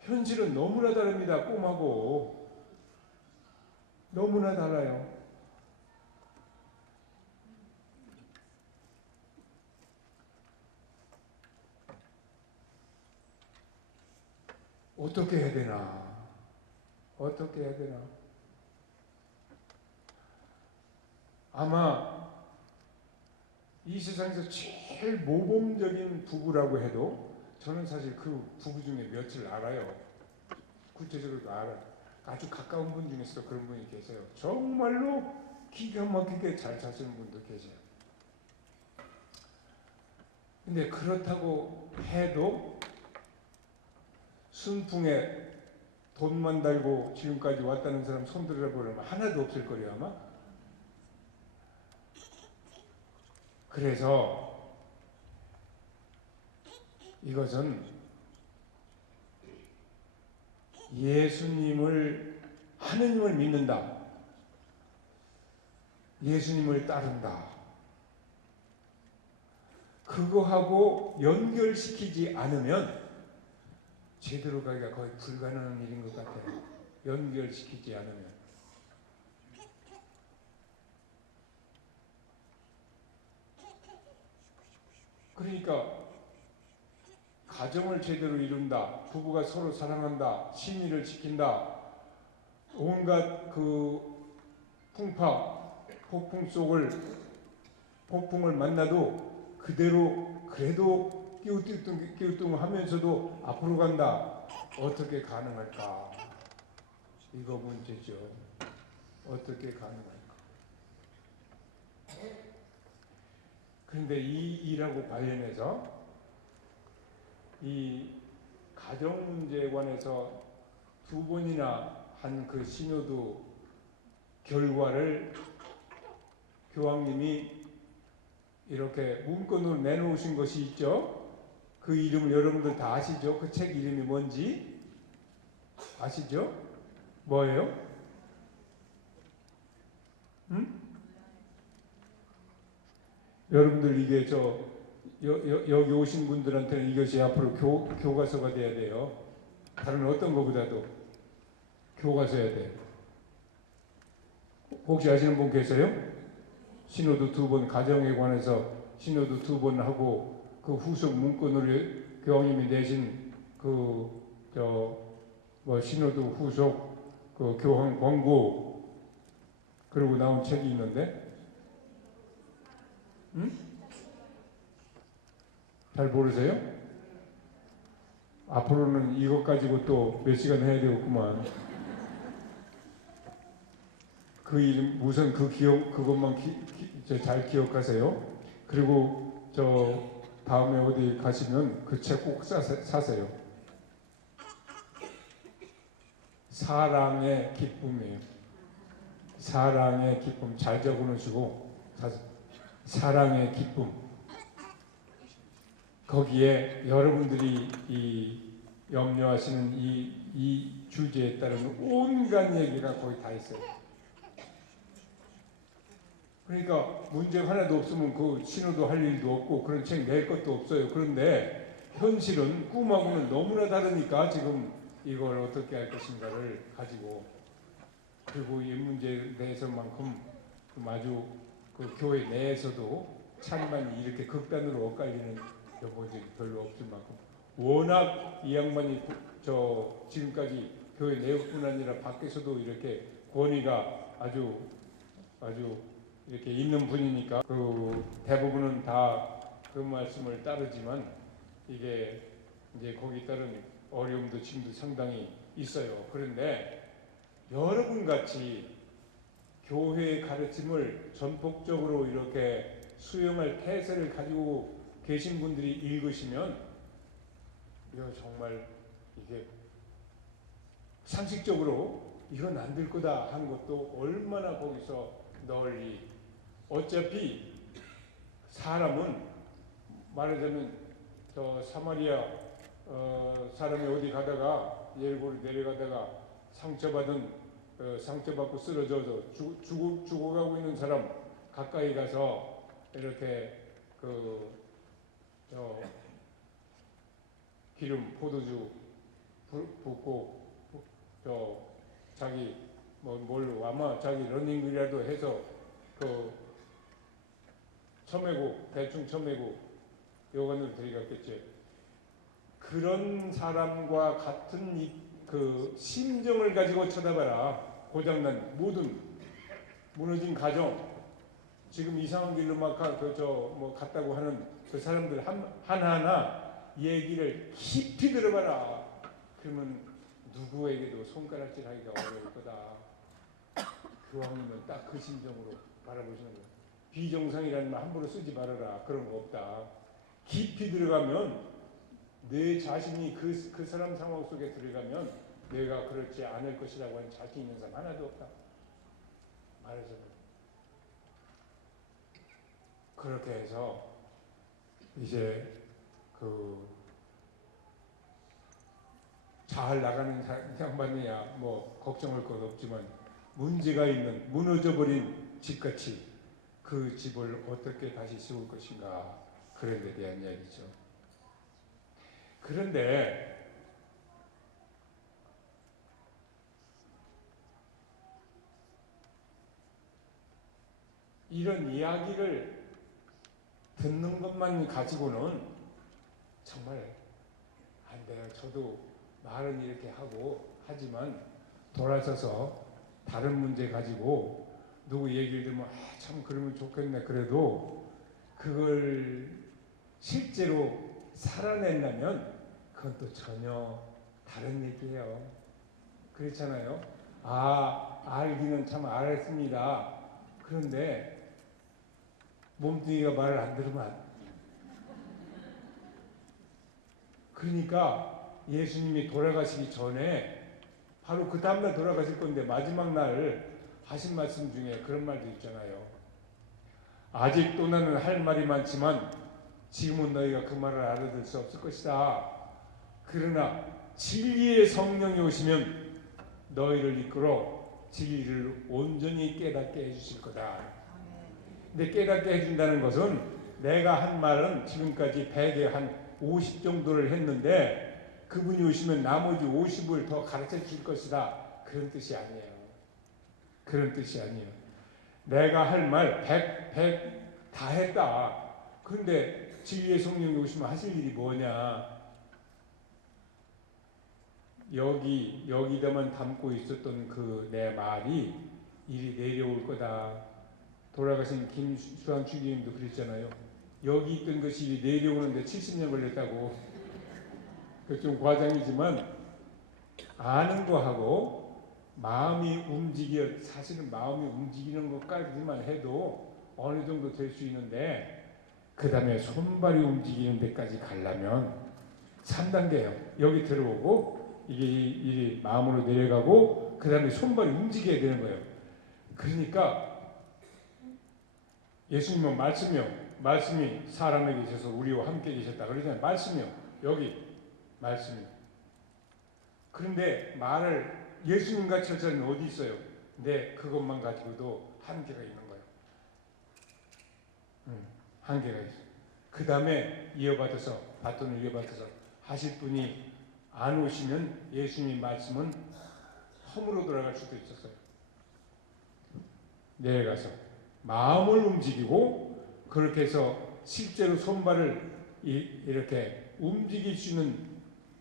현실은 너무나 다릅니다. 꿈하고 너무나 달라요. 어떻게 해야 되나? 어떻게 해야 되나? 아마 이 세상에서 제일 모범적인 부부라고 해도 저는 사실 그 부부 중에 몇을 알아요. 구체적으로 알아요. 아주 가까운 분 중에서 그런 분이 계세요. 정말로 기가 막히게 잘 사시는 분도 계세요. 근데 그렇다고 해도 순풍에 돈만 달고 지금까지 왔다는 사람 손 들어보려면 하나도 없을 거예요 아마. 그래서 이것은 예수님을, 하느님을 믿는다, 예수님을 따른다, 그거하고 연결시키지 않으면 제대로 가기가 거의 불가능한 일인 것 같아요. 연결시키지 않으면. 그러니까 가정을 제대로 이룬다, 부부가 서로 사랑한다, 신의를 지킨다, 온갖 그 폭풍 속을, 폭풍을 만나도 그대로 그래도 끼우뚱하면서도 앞으로 간다. 어떻게 가능할까? 이거 문제죠. 어떻게 가능할까? 그런데 이 일하고 관련해서 이 가정 문제에 관해서 두 번이나 한 그 시노드 결과를 교황님이 이렇게 문건으로 내놓으신 것이 있죠. 그 이름을 여러분들 다 아시죠? 그 책 이름이 뭔지 아시죠? 뭐예요? 응? 여러분들 이게 여기 오신 분들한테는 이것이 앞으로 교과서가 돼야 돼요. 다른 어떤 것보다도 교과서야 돼요. 혹시 아시는 분 계세요? 신호도 2번, 가정에 관해서 신호도 2번 하고 그 후속 문건으로 교황님이 내신 신호도 후속 그 교황 권고 그러고 나온 책이 있는데, 응? 잘 모르세요? 앞으로는 이것 가지고 또 몇 시간 해야 되겠구만. 그 이름 우선 그것만 잘 기억하세요. 그리고 다음에 어디 가시면 그 책 꼭 사세요. 사랑의 기쁨이에요. 사랑의 기쁨 잘 적어놓으시고 사랑의 기쁨. 거기에 여러분들이 염려하시는 이 주제에 따른 온갖 얘기가 거의 다 있어요. 그러니까 문제 하나도 없으면 그 신호도 할 일도 없고 그런 책 낼 것도 없어요. 그런데 현실은 꿈하고는 너무나 다르니까 지금 이걸 어떻게 할 것인가를 가지고, 그리고 이 문제에 대해서만큼 아주 그 교회 내에서도 찬반이 이렇게 극단으로 엇갈리는 여보지 별로 없을 만큼 워낙 이 양반이 지금까지 교회 내뿐 아니라 밖에서도 이렇게 권위가 아주 이렇게 있는 분이니까 그 대부분은 다 그 말씀을 따르지만 이게 이제 거기에 따른 어려움도 지금도 상당히 있어요. 그런데 여러분 같이 교회의 가르침을 전폭적으로 이렇게 수용할 태세를 가지고 계신 분들이 읽으시면 이거 정말 이게 상식적으로 이건 안 될 거다 하는 것도 얼마나 거기서 널리, 어차피 사람은 말하자면 사마리아 사람이 어디 가다가 예리고를 내려가다가 상처받고 쓰러져서 죽어가고 있는 사람 가까이 가서 이렇게 기름 포도주 붓고 자기 아마 자기 러닝이라도 해서 대충 처매고 여관으로 데려갔겠지. 그런 사람과 같은 그 심정을 가지고 쳐다봐라. 고장난 모든 무너진 가정, 지금 이상한 길로 막 갔다고 하는 그 사람들 하나하나 얘기를 깊이 들어봐라. 그러면 누구에게도 손가락질 하기가 어려울 거다. 교황님은 딱 그 심정으로 바라보시는 거예요. 비정상이라는 말 함부로 쓰지 말아라. 그런 거 없다. 깊이 들어가면 내 자신이 그 사람 상황 속에 들어가면 내가 그렇지 않을 것이라고 하는 자신 있는 사람 하나도 없다. 말해서 그렇게 해서 이제 잘 나가는 양반이야 뭐 걱정할 것 없지만 문제가 있는 무너져버린 집같이 그 집을 어떻게 다시 세울 것인가 그런 데 대한 이야기죠. 그런데 이런 이야기를 듣는 것만 가지고는 정말 안 돼요. 저도 말은 이렇게 하지만 돌아서서 다른 문제 가지고 누구 얘기를 들으면 참 그러면 좋겠네. 그래도 그걸 실제로 살아낸다면 그건 또 전혀 다른 얘기예요. 그렇잖아요. 알기는 참 알았습니다. 그런데 몸뚱이가 말을 안 들으면 그러니까 예수님이 돌아가시기 전에 바로 그 다음날 돌아가실 건데 마지막 날 하신 말씀 중에 그런 말도 있잖아요. 아직도 나는 할 말이 많지만 지금은 너희가 그 말을 알아들 수 없을 것이다. 그러나 진리의 성령이 오시면 너희를 이끌어 진리를 온전히 깨닫게 해주실 거다. 근데 깨닫게 해준다는 것은 내가 한 말은 지금까지 100에 한 50 정도를 했는데 그분이 오시면 나머지 50을 더 가르쳐 줄 것이다. 그런 뜻이 아니에요. 그런 뜻이 아니에요. 내가 할 말 100 다 했다. 그런데 진리의 성령이 오시면 하실 일이 뭐냐. 여기다만 담고 있었던 그 내 말이 이리 내려올 거다. 돌아가신 김수환 주기님도 그랬잖아요. 여기 있던 것이 내려오는데 70년 걸렸다고. 그 좀 과장이지만 아는 거하고 마음이 사실은 마음이 움직이는 것까지만 해도 어느 정도 될 수 있는데 그 다음에 손발이 움직이는 데까지 가려면 3단계예요. 여기 들어오고 이게 마음으로 내려가고 그 다음에 손발이 움직여야 되는 거예요. 그러니까 예수님은 말씀이 사람에게 있어서 우리와 함께 계셨다 그러잖아요. 말씀이요. 여기 말씀이. 그런데 말을 예수님같이 할 사람이 어디 있어요? 근데 그것만 가지고도 한계가 있는 거예요. 한계가 있어요. 그 다음에 바톤을 이어받아서 하실 분이 안 오시면 예수님 말씀은 허물어 돌아갈 수도 있었어요. 내려가서 마음을 움직이고 그렇게 해서 실제로 손발을 이렇게 움직일 수 있는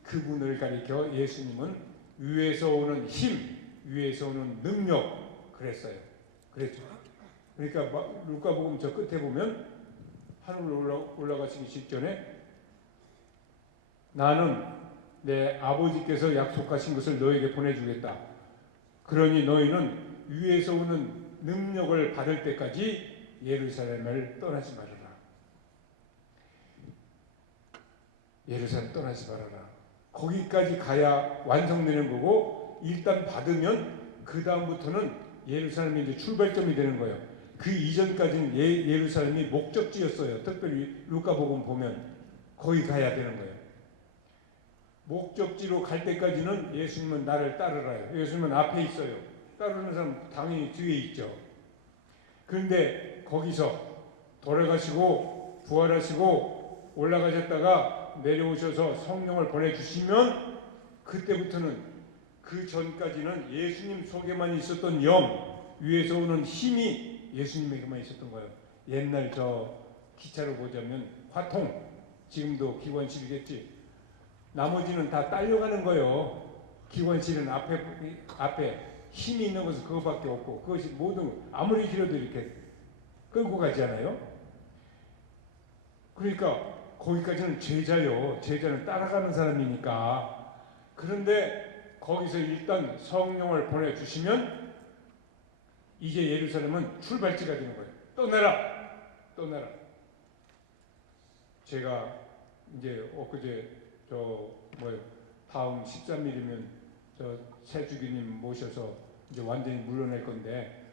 그분을 가리켜 예수님은 위에서 오는 힘, 위에서 오는 능력 그랬어요. 그랬죠. 그러니까 루카복음 저 끝에 보면 하늘로 올라가시기 직전에 나는 내 아버지께서 약속하신 것을 너에게 보내주겠다. 그러니 너희는 위에서 오는 능력을 받을 때까지 예루살렘을 떠나지 말아라. 예루살렘 떠나지 말아라. 거기까지 가야 완성되는 거고 일단 받으면 그 다음부터는 예루살렘이 이제 출발점이 되는 거예요. 그 이전까지는 예루살렘이 목적지였어요. 특별히 루카복음 보면 거기 가야 되는 거예요. 목적지로 갈 때까지는 예수님은 나를 따르라요. 예수님은 앞에 있어요. 따르는 사람 당연히 뒤에 있죠. 그런데 거기서 돌아가시고 부활하시고 올라가셨다가 내려오셔서 성령을 보내주시면 그때부터는 그 전까지는 예수님 속에만 있었던 영, 위에서 오는 힘이 예수님에게만 있었던 거예요. 옛날 저 기차로 보자면 화통, 지금도 기관실이겠지. 나머지는 다 딸려가는 거예요. 기원실은 앞에 힘이 있는 것은 그것밖에 없고, 그것이 모든 아무리 길어도 이렇게 끌고 가잖아요. 그러니까 거기까지는 제자요. 제자는 따라가는 사람이니까. 그런데 거기서 일단 성령을 보내주시면 이제 예루살렘은 출발지가 되는 거예요. 떠나라! 떠나라! 제가 이제 엊그제 다음 13일이면 저 새주기님 모셔서 이제 완전히 물러낼 건데,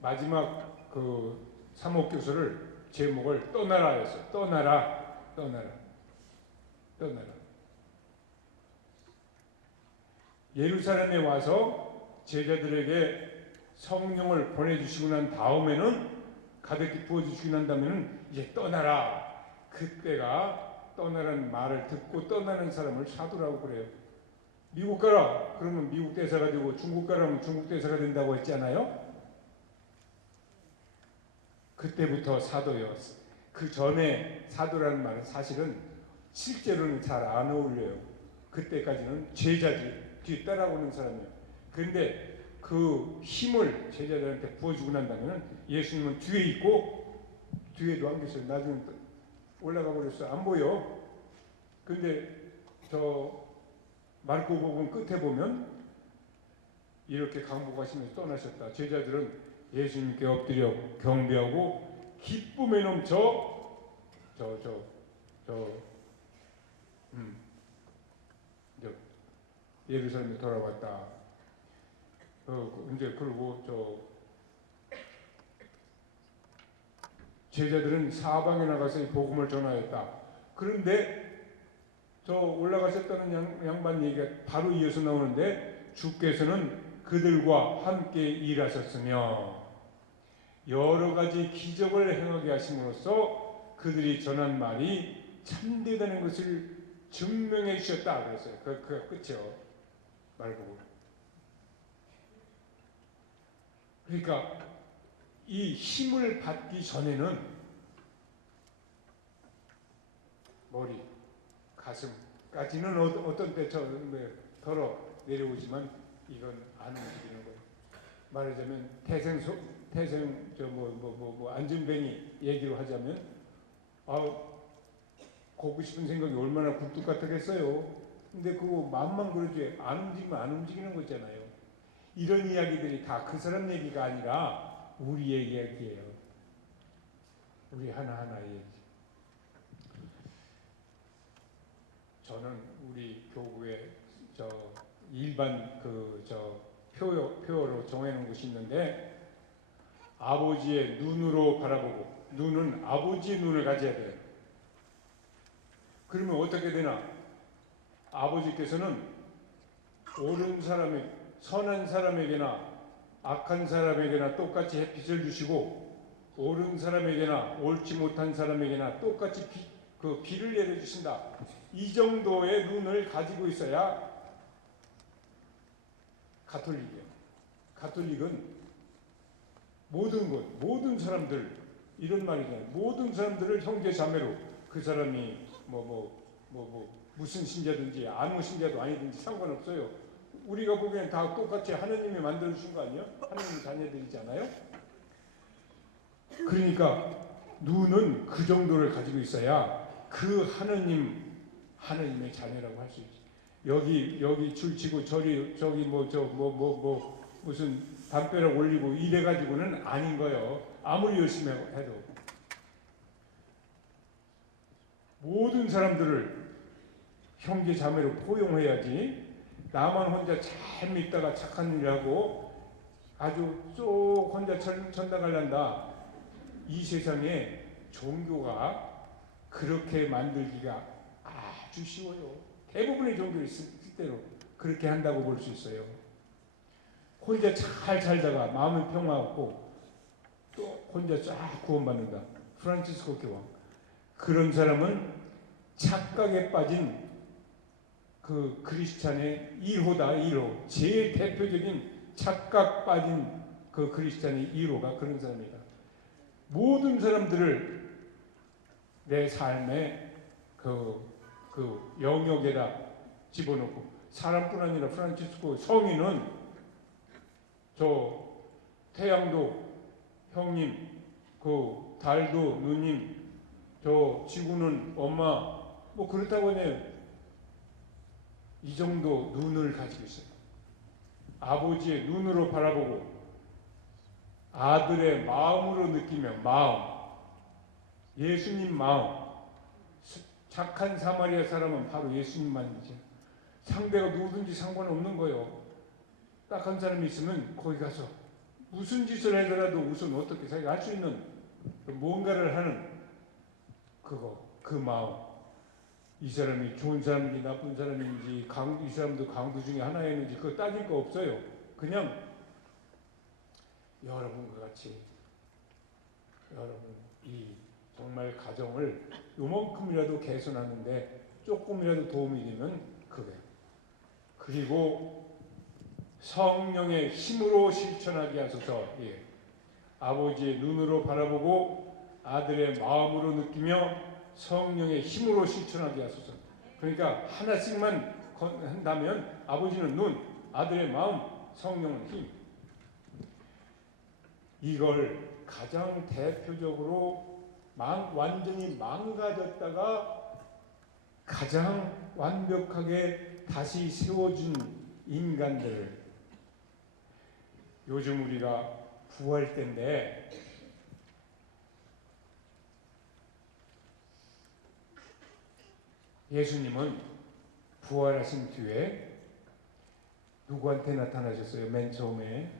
마지막 그 사목교서를 제목을 떠나라였어요. 떠나라, 떠나라, 떠나라. 예루살렘에 와서 제자들에게 성령을 보내주시고 난 다음에는, 가득히 부어주시고 난 다음에는 이제 떠나라. 그때가 떠나라는 말을 듣고 떠나는 사람을 사도라고 그래요. 미국 가라 그러면 미국 대사가 되고, 중국 가라면 중국 대사가 된다고 했잖아요. 그때부터 사도요. 그 전에 사도라는 말은 사실은 실제로는 잘 안 어울려요. 그때까지는 제자지, 뒤에 따라오는 사람이에요. 그런데 그 힘을 제자들한테 부어주고 난다면 예수님은 뒤에 있고, 뒤에도 안 계셔요. 나중에 올라가 버렸어요. 안 보여. 근데 저 마르코복음 끝에 보면 이렇게 강복하시면서 떠나셨다. 제자들은 예수님께 엎드려 경배하고 기쁨에 넘쳐 예루살렘에 돌아왔다. 이제 그리고 제자들은 사방에 나가서 이 복음을 전하였다. 그런데 올라가셨다는 양반 얘기가 바로 이어서 나오는데, 주께서는 그들과 함께 일하셨으며 여러 가지 기적을 행하게 하심으로써 그들이 전한 말이 참되다는 것을 증명해 주셨다 그랬어요. 그게 끝이요. 말고. 그러니까 이 힘을 받기 전에는 머리, 가슴까지는 어떤 때 덜어 내려오지만 이건 안 움직이는 거예요. 말하자면 안전뱅이 얘기로 하자면, 걷고 싶은 생각이 얼마나 굴뚝 같겠어요. 근데 그거 마음만 그러지 안 움직이면 안 움직이는 거 있잖아요. 이런 이야기들이 다 그 사람 얘기가 아니라 우리의 이야기예요. 우리 하나하나의 얘기. 저는 우리 교구에 일반 표어로 정해놓은 것이 있는데, 아버지의 눈으로 바라보고, 눈은 아버지의 눈을 가져야 돼요. 그러면 어떻게 되나? 아버지께서는 옳은 사람에, 선한 사람에게나 악한 사람에게나 똑같이 햇빛을 주시고, 옳은 사람에게나 옳지 못한 사람에게나 똑같이 비를 내려주신다. 이 정도의 눈을 가지고 있어야 가톨릭이에요. 가톨릭은 모든 사람들, 이런 말이잖아요. 모든 사람들을 형제 자매로, 그 사람이 무슨 신자든지 아무 신자도 아니든지 상관없어요. 우리가 보기엔 다 똑같이 하느님이 만들어주신 거 아니에요? 하느님 자녀들이잖아요. 그러니까 눈은 그 정도를 가지고 있어야 그 하느님의 자녀라고 할 수 있지. 여기 줄치고 무슨 담벼락 올리고 이래 가지고는 아닌 거예요. 아무리 열심히 해도. 모든 사람들을 형제 자매로 포용해야지, 나만 혼자 잘 믿다가 착한 일 하고 아주 쏙 혼자 천당할란다. 이 세상에 종교가 그렇게 만들기가 아주 쉬워요. 대부분의 종교 있을 때로 그렇게 한다고 볼 수 있어요. 혼자 잘 살다가 마음은 평화없고 또 혼자 쫙 구원받는다. 프란치스코 교황. 그런 사람은 착각에 빠진 그 크리스찬의 1호다. 1호. 제일 대표적인 착각 빠진 그 크리스찬의 1호가 그런 사람이다. 모든 사람들을 내 삶에 그 영역에다 집어넣고, 사람뿐 아니라 프란치스코 성인은 저 태양도 형님, 그 달도 누님, 저 지구는 엄마, 뭐 그렇다고 해요. 이 정도 눈을 가지고 있어요. 아버지의 눈으로 바라보고 아들의 마음으로 느끼며, 마음, 예수님 마음. 착한 사마리아 사람은 바로 예수님만이죠. 상대가 누구든지 상관없는 거예요. 딱한 사람이 있으면 거기 가서 무슨 짓을 하더라도 우선 어떻게 자기가 할 수 있는 뭔가를 하는 그거, 그 마음. 이 사람이 좋은 사람인지 나쁜 사람인지, 이 사람도 강도 중에 하나였는지 그거 따질 거 없어요. 그냥 여러분과 같이, 여러분 이 정말 가정을 요만큼이라도 개선하는데 조금이라도 도움이 되면 그게. 그리고 성령의 힘으로 실천하게 하소서. 예. 아버지의 눈으로 바라보고 아들의 마음으로 느끼며 성령의 힘으로 실천하게 하소서. 그러니까 하나씩만 한다면 아버지는 눈, 아들의 마음, 성령은 힘. 이걸 가장 대표적으로 완전히 망가졌다가 가장 완벽하게 다시 세워준 인간들. 요즘 우리가 부활 때인데 예수님은 부활하신 뒤에 누구한테 나타나셨어요? 맨 처음에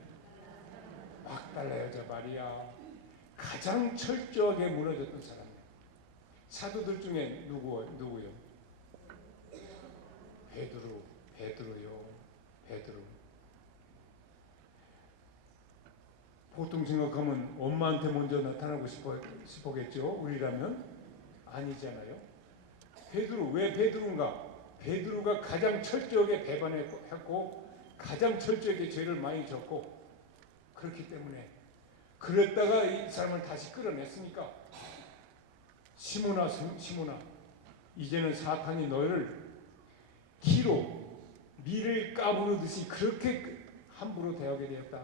막달라 여자 마리아, 가장 철저하게 무너졌던 사람이에요. 사도들 중에 누구요? 베드로요. 베드로. 보통 생각하면 엄마한테 먼저 나타나고 싶었겠죠? 우리라면? 아니잖아요. 왜 베드로인가? 베드로가 가장 철저하게 배반했고 가장 철저하게 죄를 많이 졌고, 그렇기 때문에 그랬다가 이 사람을 다시 끌어냈으니까, 시몬아 이제는 사탄이 너를 키로 밀을 까부르듯이 그렇게 함부로 대하게 되었다.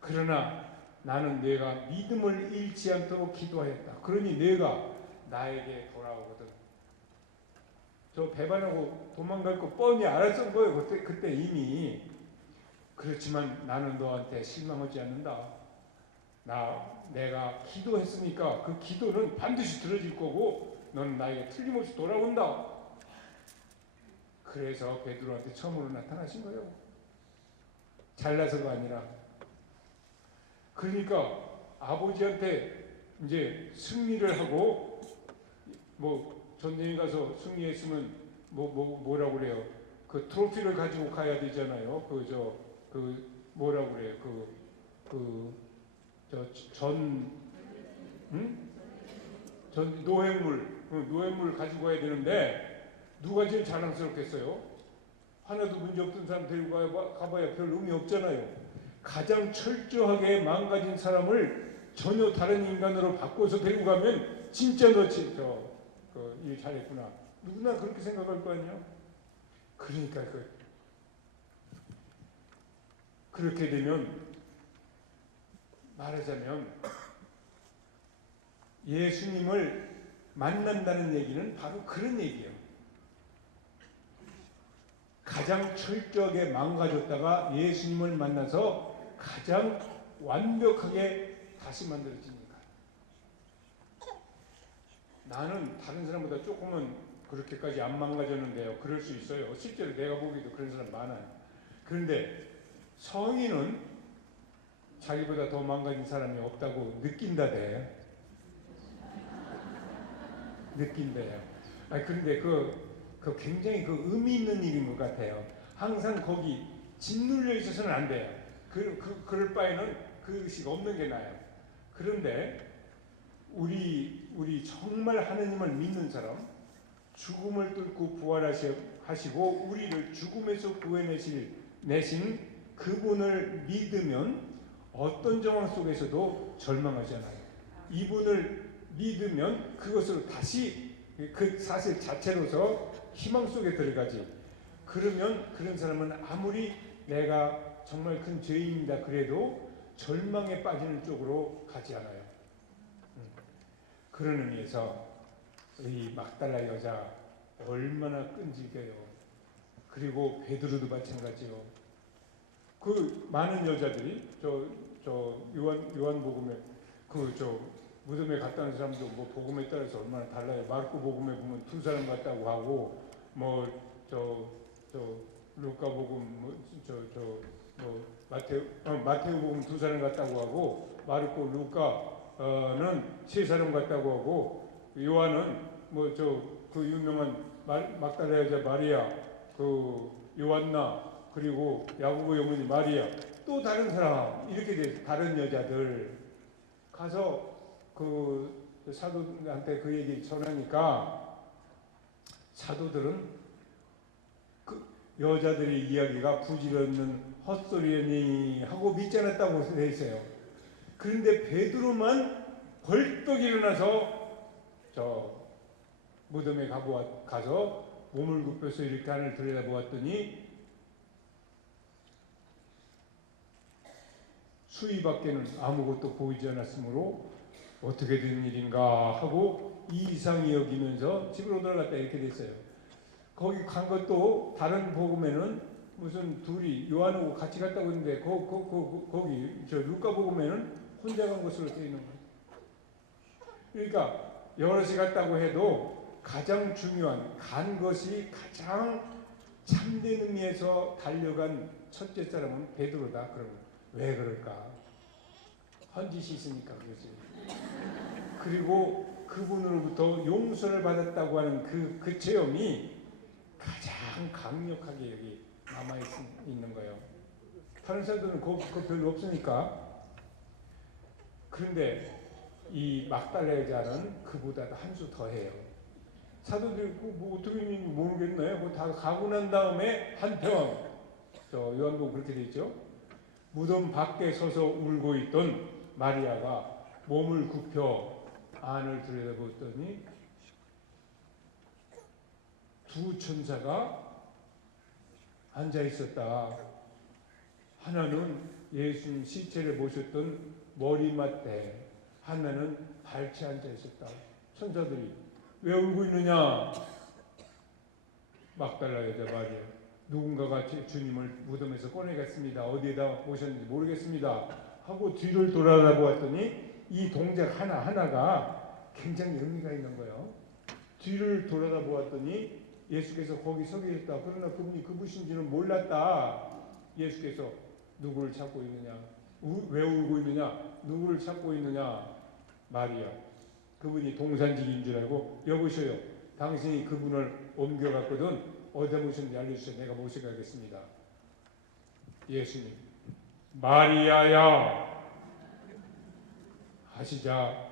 그러나 나는 내가 믿음을 잃지 않도록 기도하였다. 그러니 내가 나에게 돌아오거든. 저 배반하고 도망갈 거 뻔히 알았던 거예요. 그때 이미. 그렇지만 나는 너한테 실망하지 않는다. 내가 기도했으니까 그 기도는 반드시 들어질 거고 너는 나에게 틀림없이 돌아온다. 그래서 베드로한테 처음으로 나타나신 거예요. 잘나서가 아니라. 그러니까 아버지한테 이제 승리를 하고, 뭐 전쟁에 가서 승리했으면 뭐라고 그래요? 그 트로피를 가지고 가야 되잖아요. 뭐라고 그래요? 전 노획물 가지고 가야 되는데 누가 제일 자랑스럽겠어요? 하나도 문제 없던 사람 데리고 가봐야 별 의미 없잖아요. 가장 철저하게 망가진 사람을 전혀 다른 인간으로 바꿔서 데리고 가면 진짜 너 일 잘했구나. 누구나 그렇게 생각할 거 아니야? 그러니까 그렇게 되면 말하자면 예수님을 만난다는 얘기는 바로 그런 얘기예요. 가장 철저하게 망가졌다가 예수님을 만나서 가장 완벽하게 다시 만들어지니까. 나는 다른 사람보다 조금은 그렇게까지 안 망가졌는데요. 그럴 수 있어요. 실제로 내가 보기에도 그런 사람 많아요. 그런데 성인은 자기보다 더 망가진 사람이 없다고 느낀다대요. 느낀대요. 그런데 그 굉장히 의미 있는 일인 것 같아요. 항상 거기 짓눌려 있어서는 안 돼요. 그럴 바에는 그것이 없는 게 나아요. 그런데 우리 정말 하느님을 믿는 사람, 죽음을 뚫고 부활하시고 우리를 죽음에서 내신 그분을 믿으면 어떤 정황 속에서도 절망하지 않아요. 이분을 믿으면 그것으로 다시 그 사실 자체로서 희망 속에 들어가지. 그러면 그런 사람은 아무리 내가 정말 큰 죄인이다 그래도 절망에 빠지는 쪽으로 가지 않아요. 그런 의미에서 이 막달라 여자 얼마나 끈질겨요. 그리고 베드로도 마찬가지요. 그 많은 여자들이 요한복음에 무덤에 갔다는 사람도 뭐 복음에 따라서 얼마나 달라요. 마르코 복음에 보면 2사람 갔다고 하고 루카 복음 마테오 복음 2사람 갔다고 하고 마르코 루카는 3사람 갔다고 하고 요한은 그 유명한 막달라 여자 마리아, 그 요한나, 그리고 야고보의 어머니 마리아, 또 다른 사람 이렇게 돼서 다른 여자들 가서 그 사도한테 그 얘기 전하니까 사도들은 그 여자들의 이야기가 부질없는 헛소리니 하고 믿지 않았다고 돼 있어요. 그런데 베드로만 벌떡 일어나서 무덤에 가서 몸을 굽혀서 이렇게 하늘 들여다보았더니 수위밖에는 아무것도 보이지 않았으므로 어떻게 된 일인가 하고 이상히 여기면서 집으로 돌아갔다 이렇게 됐어요. 거기 간 것도 다른 복음에는 무슨 둘이 요한하고 같이 갔다고 했는데 거기 루카 복음에는 혼자 간 것으로 되어 있는 거예요. 그러니까 여럿이 갔다고 해도 가장 중요한 간 것이 가장 참된 의미에서 달려간 첫째 사람은 베드로다. 그러면 왜 그럴까? 헌짓이 있으니까 그렇지. 그리고 그분으로부터 용서를 받았다고 하는 그 체험이 가장 강력하게 여기 남아있는 거예요. 다른 사람들은 그거 별로 없으니까. 그런데 이 막달라 여자는 그보다 한 수 더해요. 사도들이 뭐 어떻게 있는지 모르겠나요? 그거 다 가고 난 다음에 한평, 요한복음 그렇게 돼 있죠. 무덤 밖에 서서 울고 있던 마리아가 몸을 굽혀 안을 들여다보더니 2 천사가 앉아 있었다. 하나는 예수님 시체를 모셨던 머리맡에, 하나는 발치에 앉아 있었다. 천사들이 왜 울고 있느냐? 막달라 여자 마리아, 누군가가 주님을 무덤에서 꺼내갔습니다. 어디에다 모셨는지 모르겠습니다 하고 뒤를 돌아다보았더니 이 동작 하나하나가 굉장히 의미가 있는 거예요. 뒤를 돌아다보았더니 예수께서 거기 서 계셨다. 그러나 그분이 그분인지는 몰랐다. 예수께서 누구를 찾고 있느냐? 왜 울고 있느냐? 누구를 찾고 있느냐? 마리아. 그분이 동산직인 줄 알고, 여보세요, 당신이 그분을 옮겨갔거든. 어디다 모셨는지 알려주세요. 내가 모셔가겠습니다. 예수님, 마리아야 하시자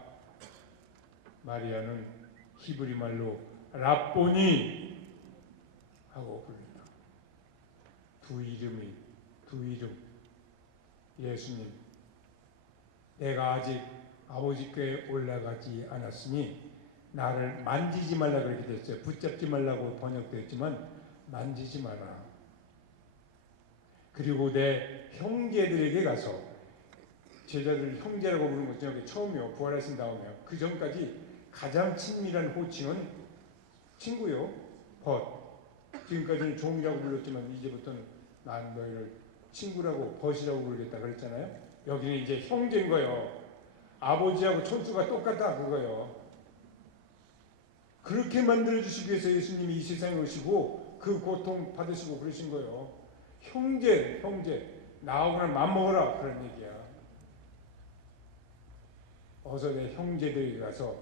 마리아는 히브리 말로 랍보니 하고 부릅니다. 두 이름. 예수님, 내가 아직 아버지께 올라가지 않았으니 나를 만지지 말라 그렇게 됐어요. 붙잡지 말라고 번역되었지만 만지지 마라. 그리고 내 형제들에게 가서, 제자들 형제라고 부르는 것이 처음이요. 부활하신 다음에요. 그 전까지 가장 친밀한 호칭은 친구요. 지금까지는 종이라고 불렀지만 이제부터는 난 너희를 친구라고 벗이라고 부르겠다 그랬잖아요. 여기는 이제 형제인 거예요. 아버지하고 천수가 똑같다 그거예요. 그렇게 만들어주시기 위해서 예수님이 이 세상에 오시고 그 고통 받으시고 그러신 거예요. 형제, 나하고는 맞먹어라 그런 얘기야. 어서 내 형제들에게 가서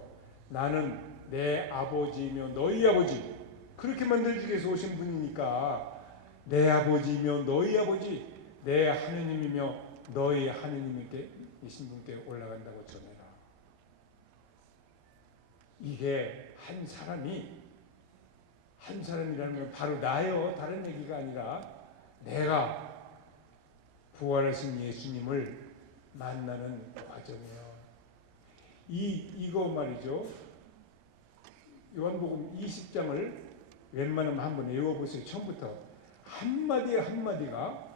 나는 내 아버지이며 너희 아버지, 그렇게 만들어주기 위해서 오신 분이니까 내 아버지이며 너희 아버지, 내 하느님이며 너희 하느님이신 분께 올라간다고 전해라. 이게 한 사람이라는 건 바로 나요. 다른 얘기가 아니라 내가 부활하신 예수님을 만나는 과정이에요. 이거 말이죠. 요한복음 20장을 웬만하면 한번 외워보세요. 처음부터 한마디 한마디가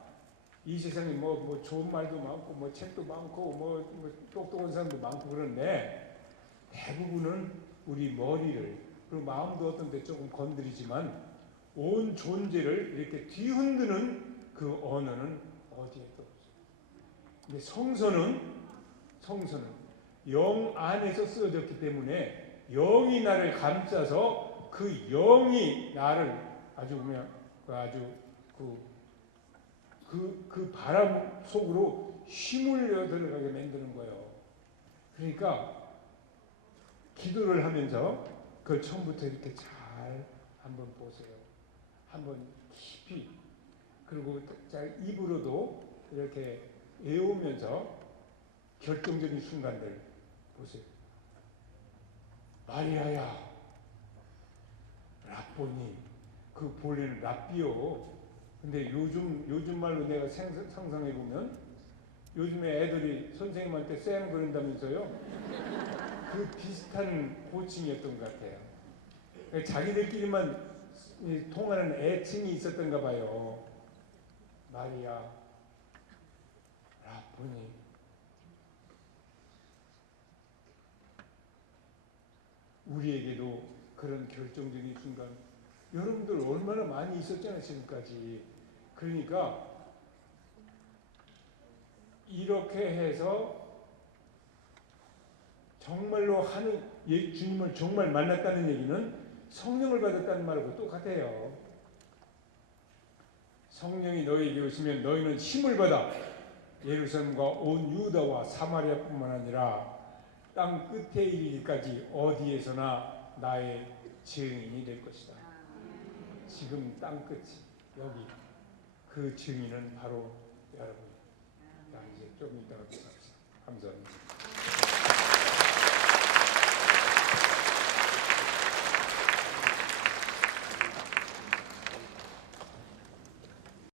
이 세상에 뭐 좋은 말도 많고 뭐 책도 많고 뭐 똑똑한 사람도 많고 그런데 대부분은 우리 머리를 그리고 마음도 어떤 데 조금 건드리지만 온 존재를 이렇게 뒤흔드는 그 언어는 어디에도 없어요. 근데 성서는 영 안에서 쓰여졌기 때문에 영이 나를 감싸서 그 영이 나를 아주 그냥 그 바람 속으로 힘을 들어가게 만드는 거예요. 그러니까 기도를 하면서 그걸 처음부터 이렇게 잘 한번 보세요. 한번 깊이 그리고 잘 입으로도 이렇게 외우면서 결정적인 순간들 보세요. 마리아야, 라보니, 그 본래는 랍비요. 근데 요즘 말로 내가 상상해 보면 요즘에 애들이 선생님한테 쌤 그런다면서요. 그 비슷한 호칭이었던 것 같아요. 자기들끼리만 통하는 애칭이 있었던가 봐요. 마리아, 라보니. 우리에게도 그런 결정적인 순간 여러분들 얼마나 많이 있었잖아요 지금까지. 그러니까 이렇게 해서 정말로 주님을 정말 만났다는 얘기는 성령을 받았다는 말하고 똑같아요. 성령이 너희에게 오시면 너희는 힘을 받아 예루살렘과 온 유다와 사마리아뿐만 아니라 땅 끝에 이르기까지 어디에서나 나의 증인이 될 것이다. 지금 땅 끝이 여기 그 증인은 바로 여러분. 이제 좀 이따가 또 합시다. 감사합니다.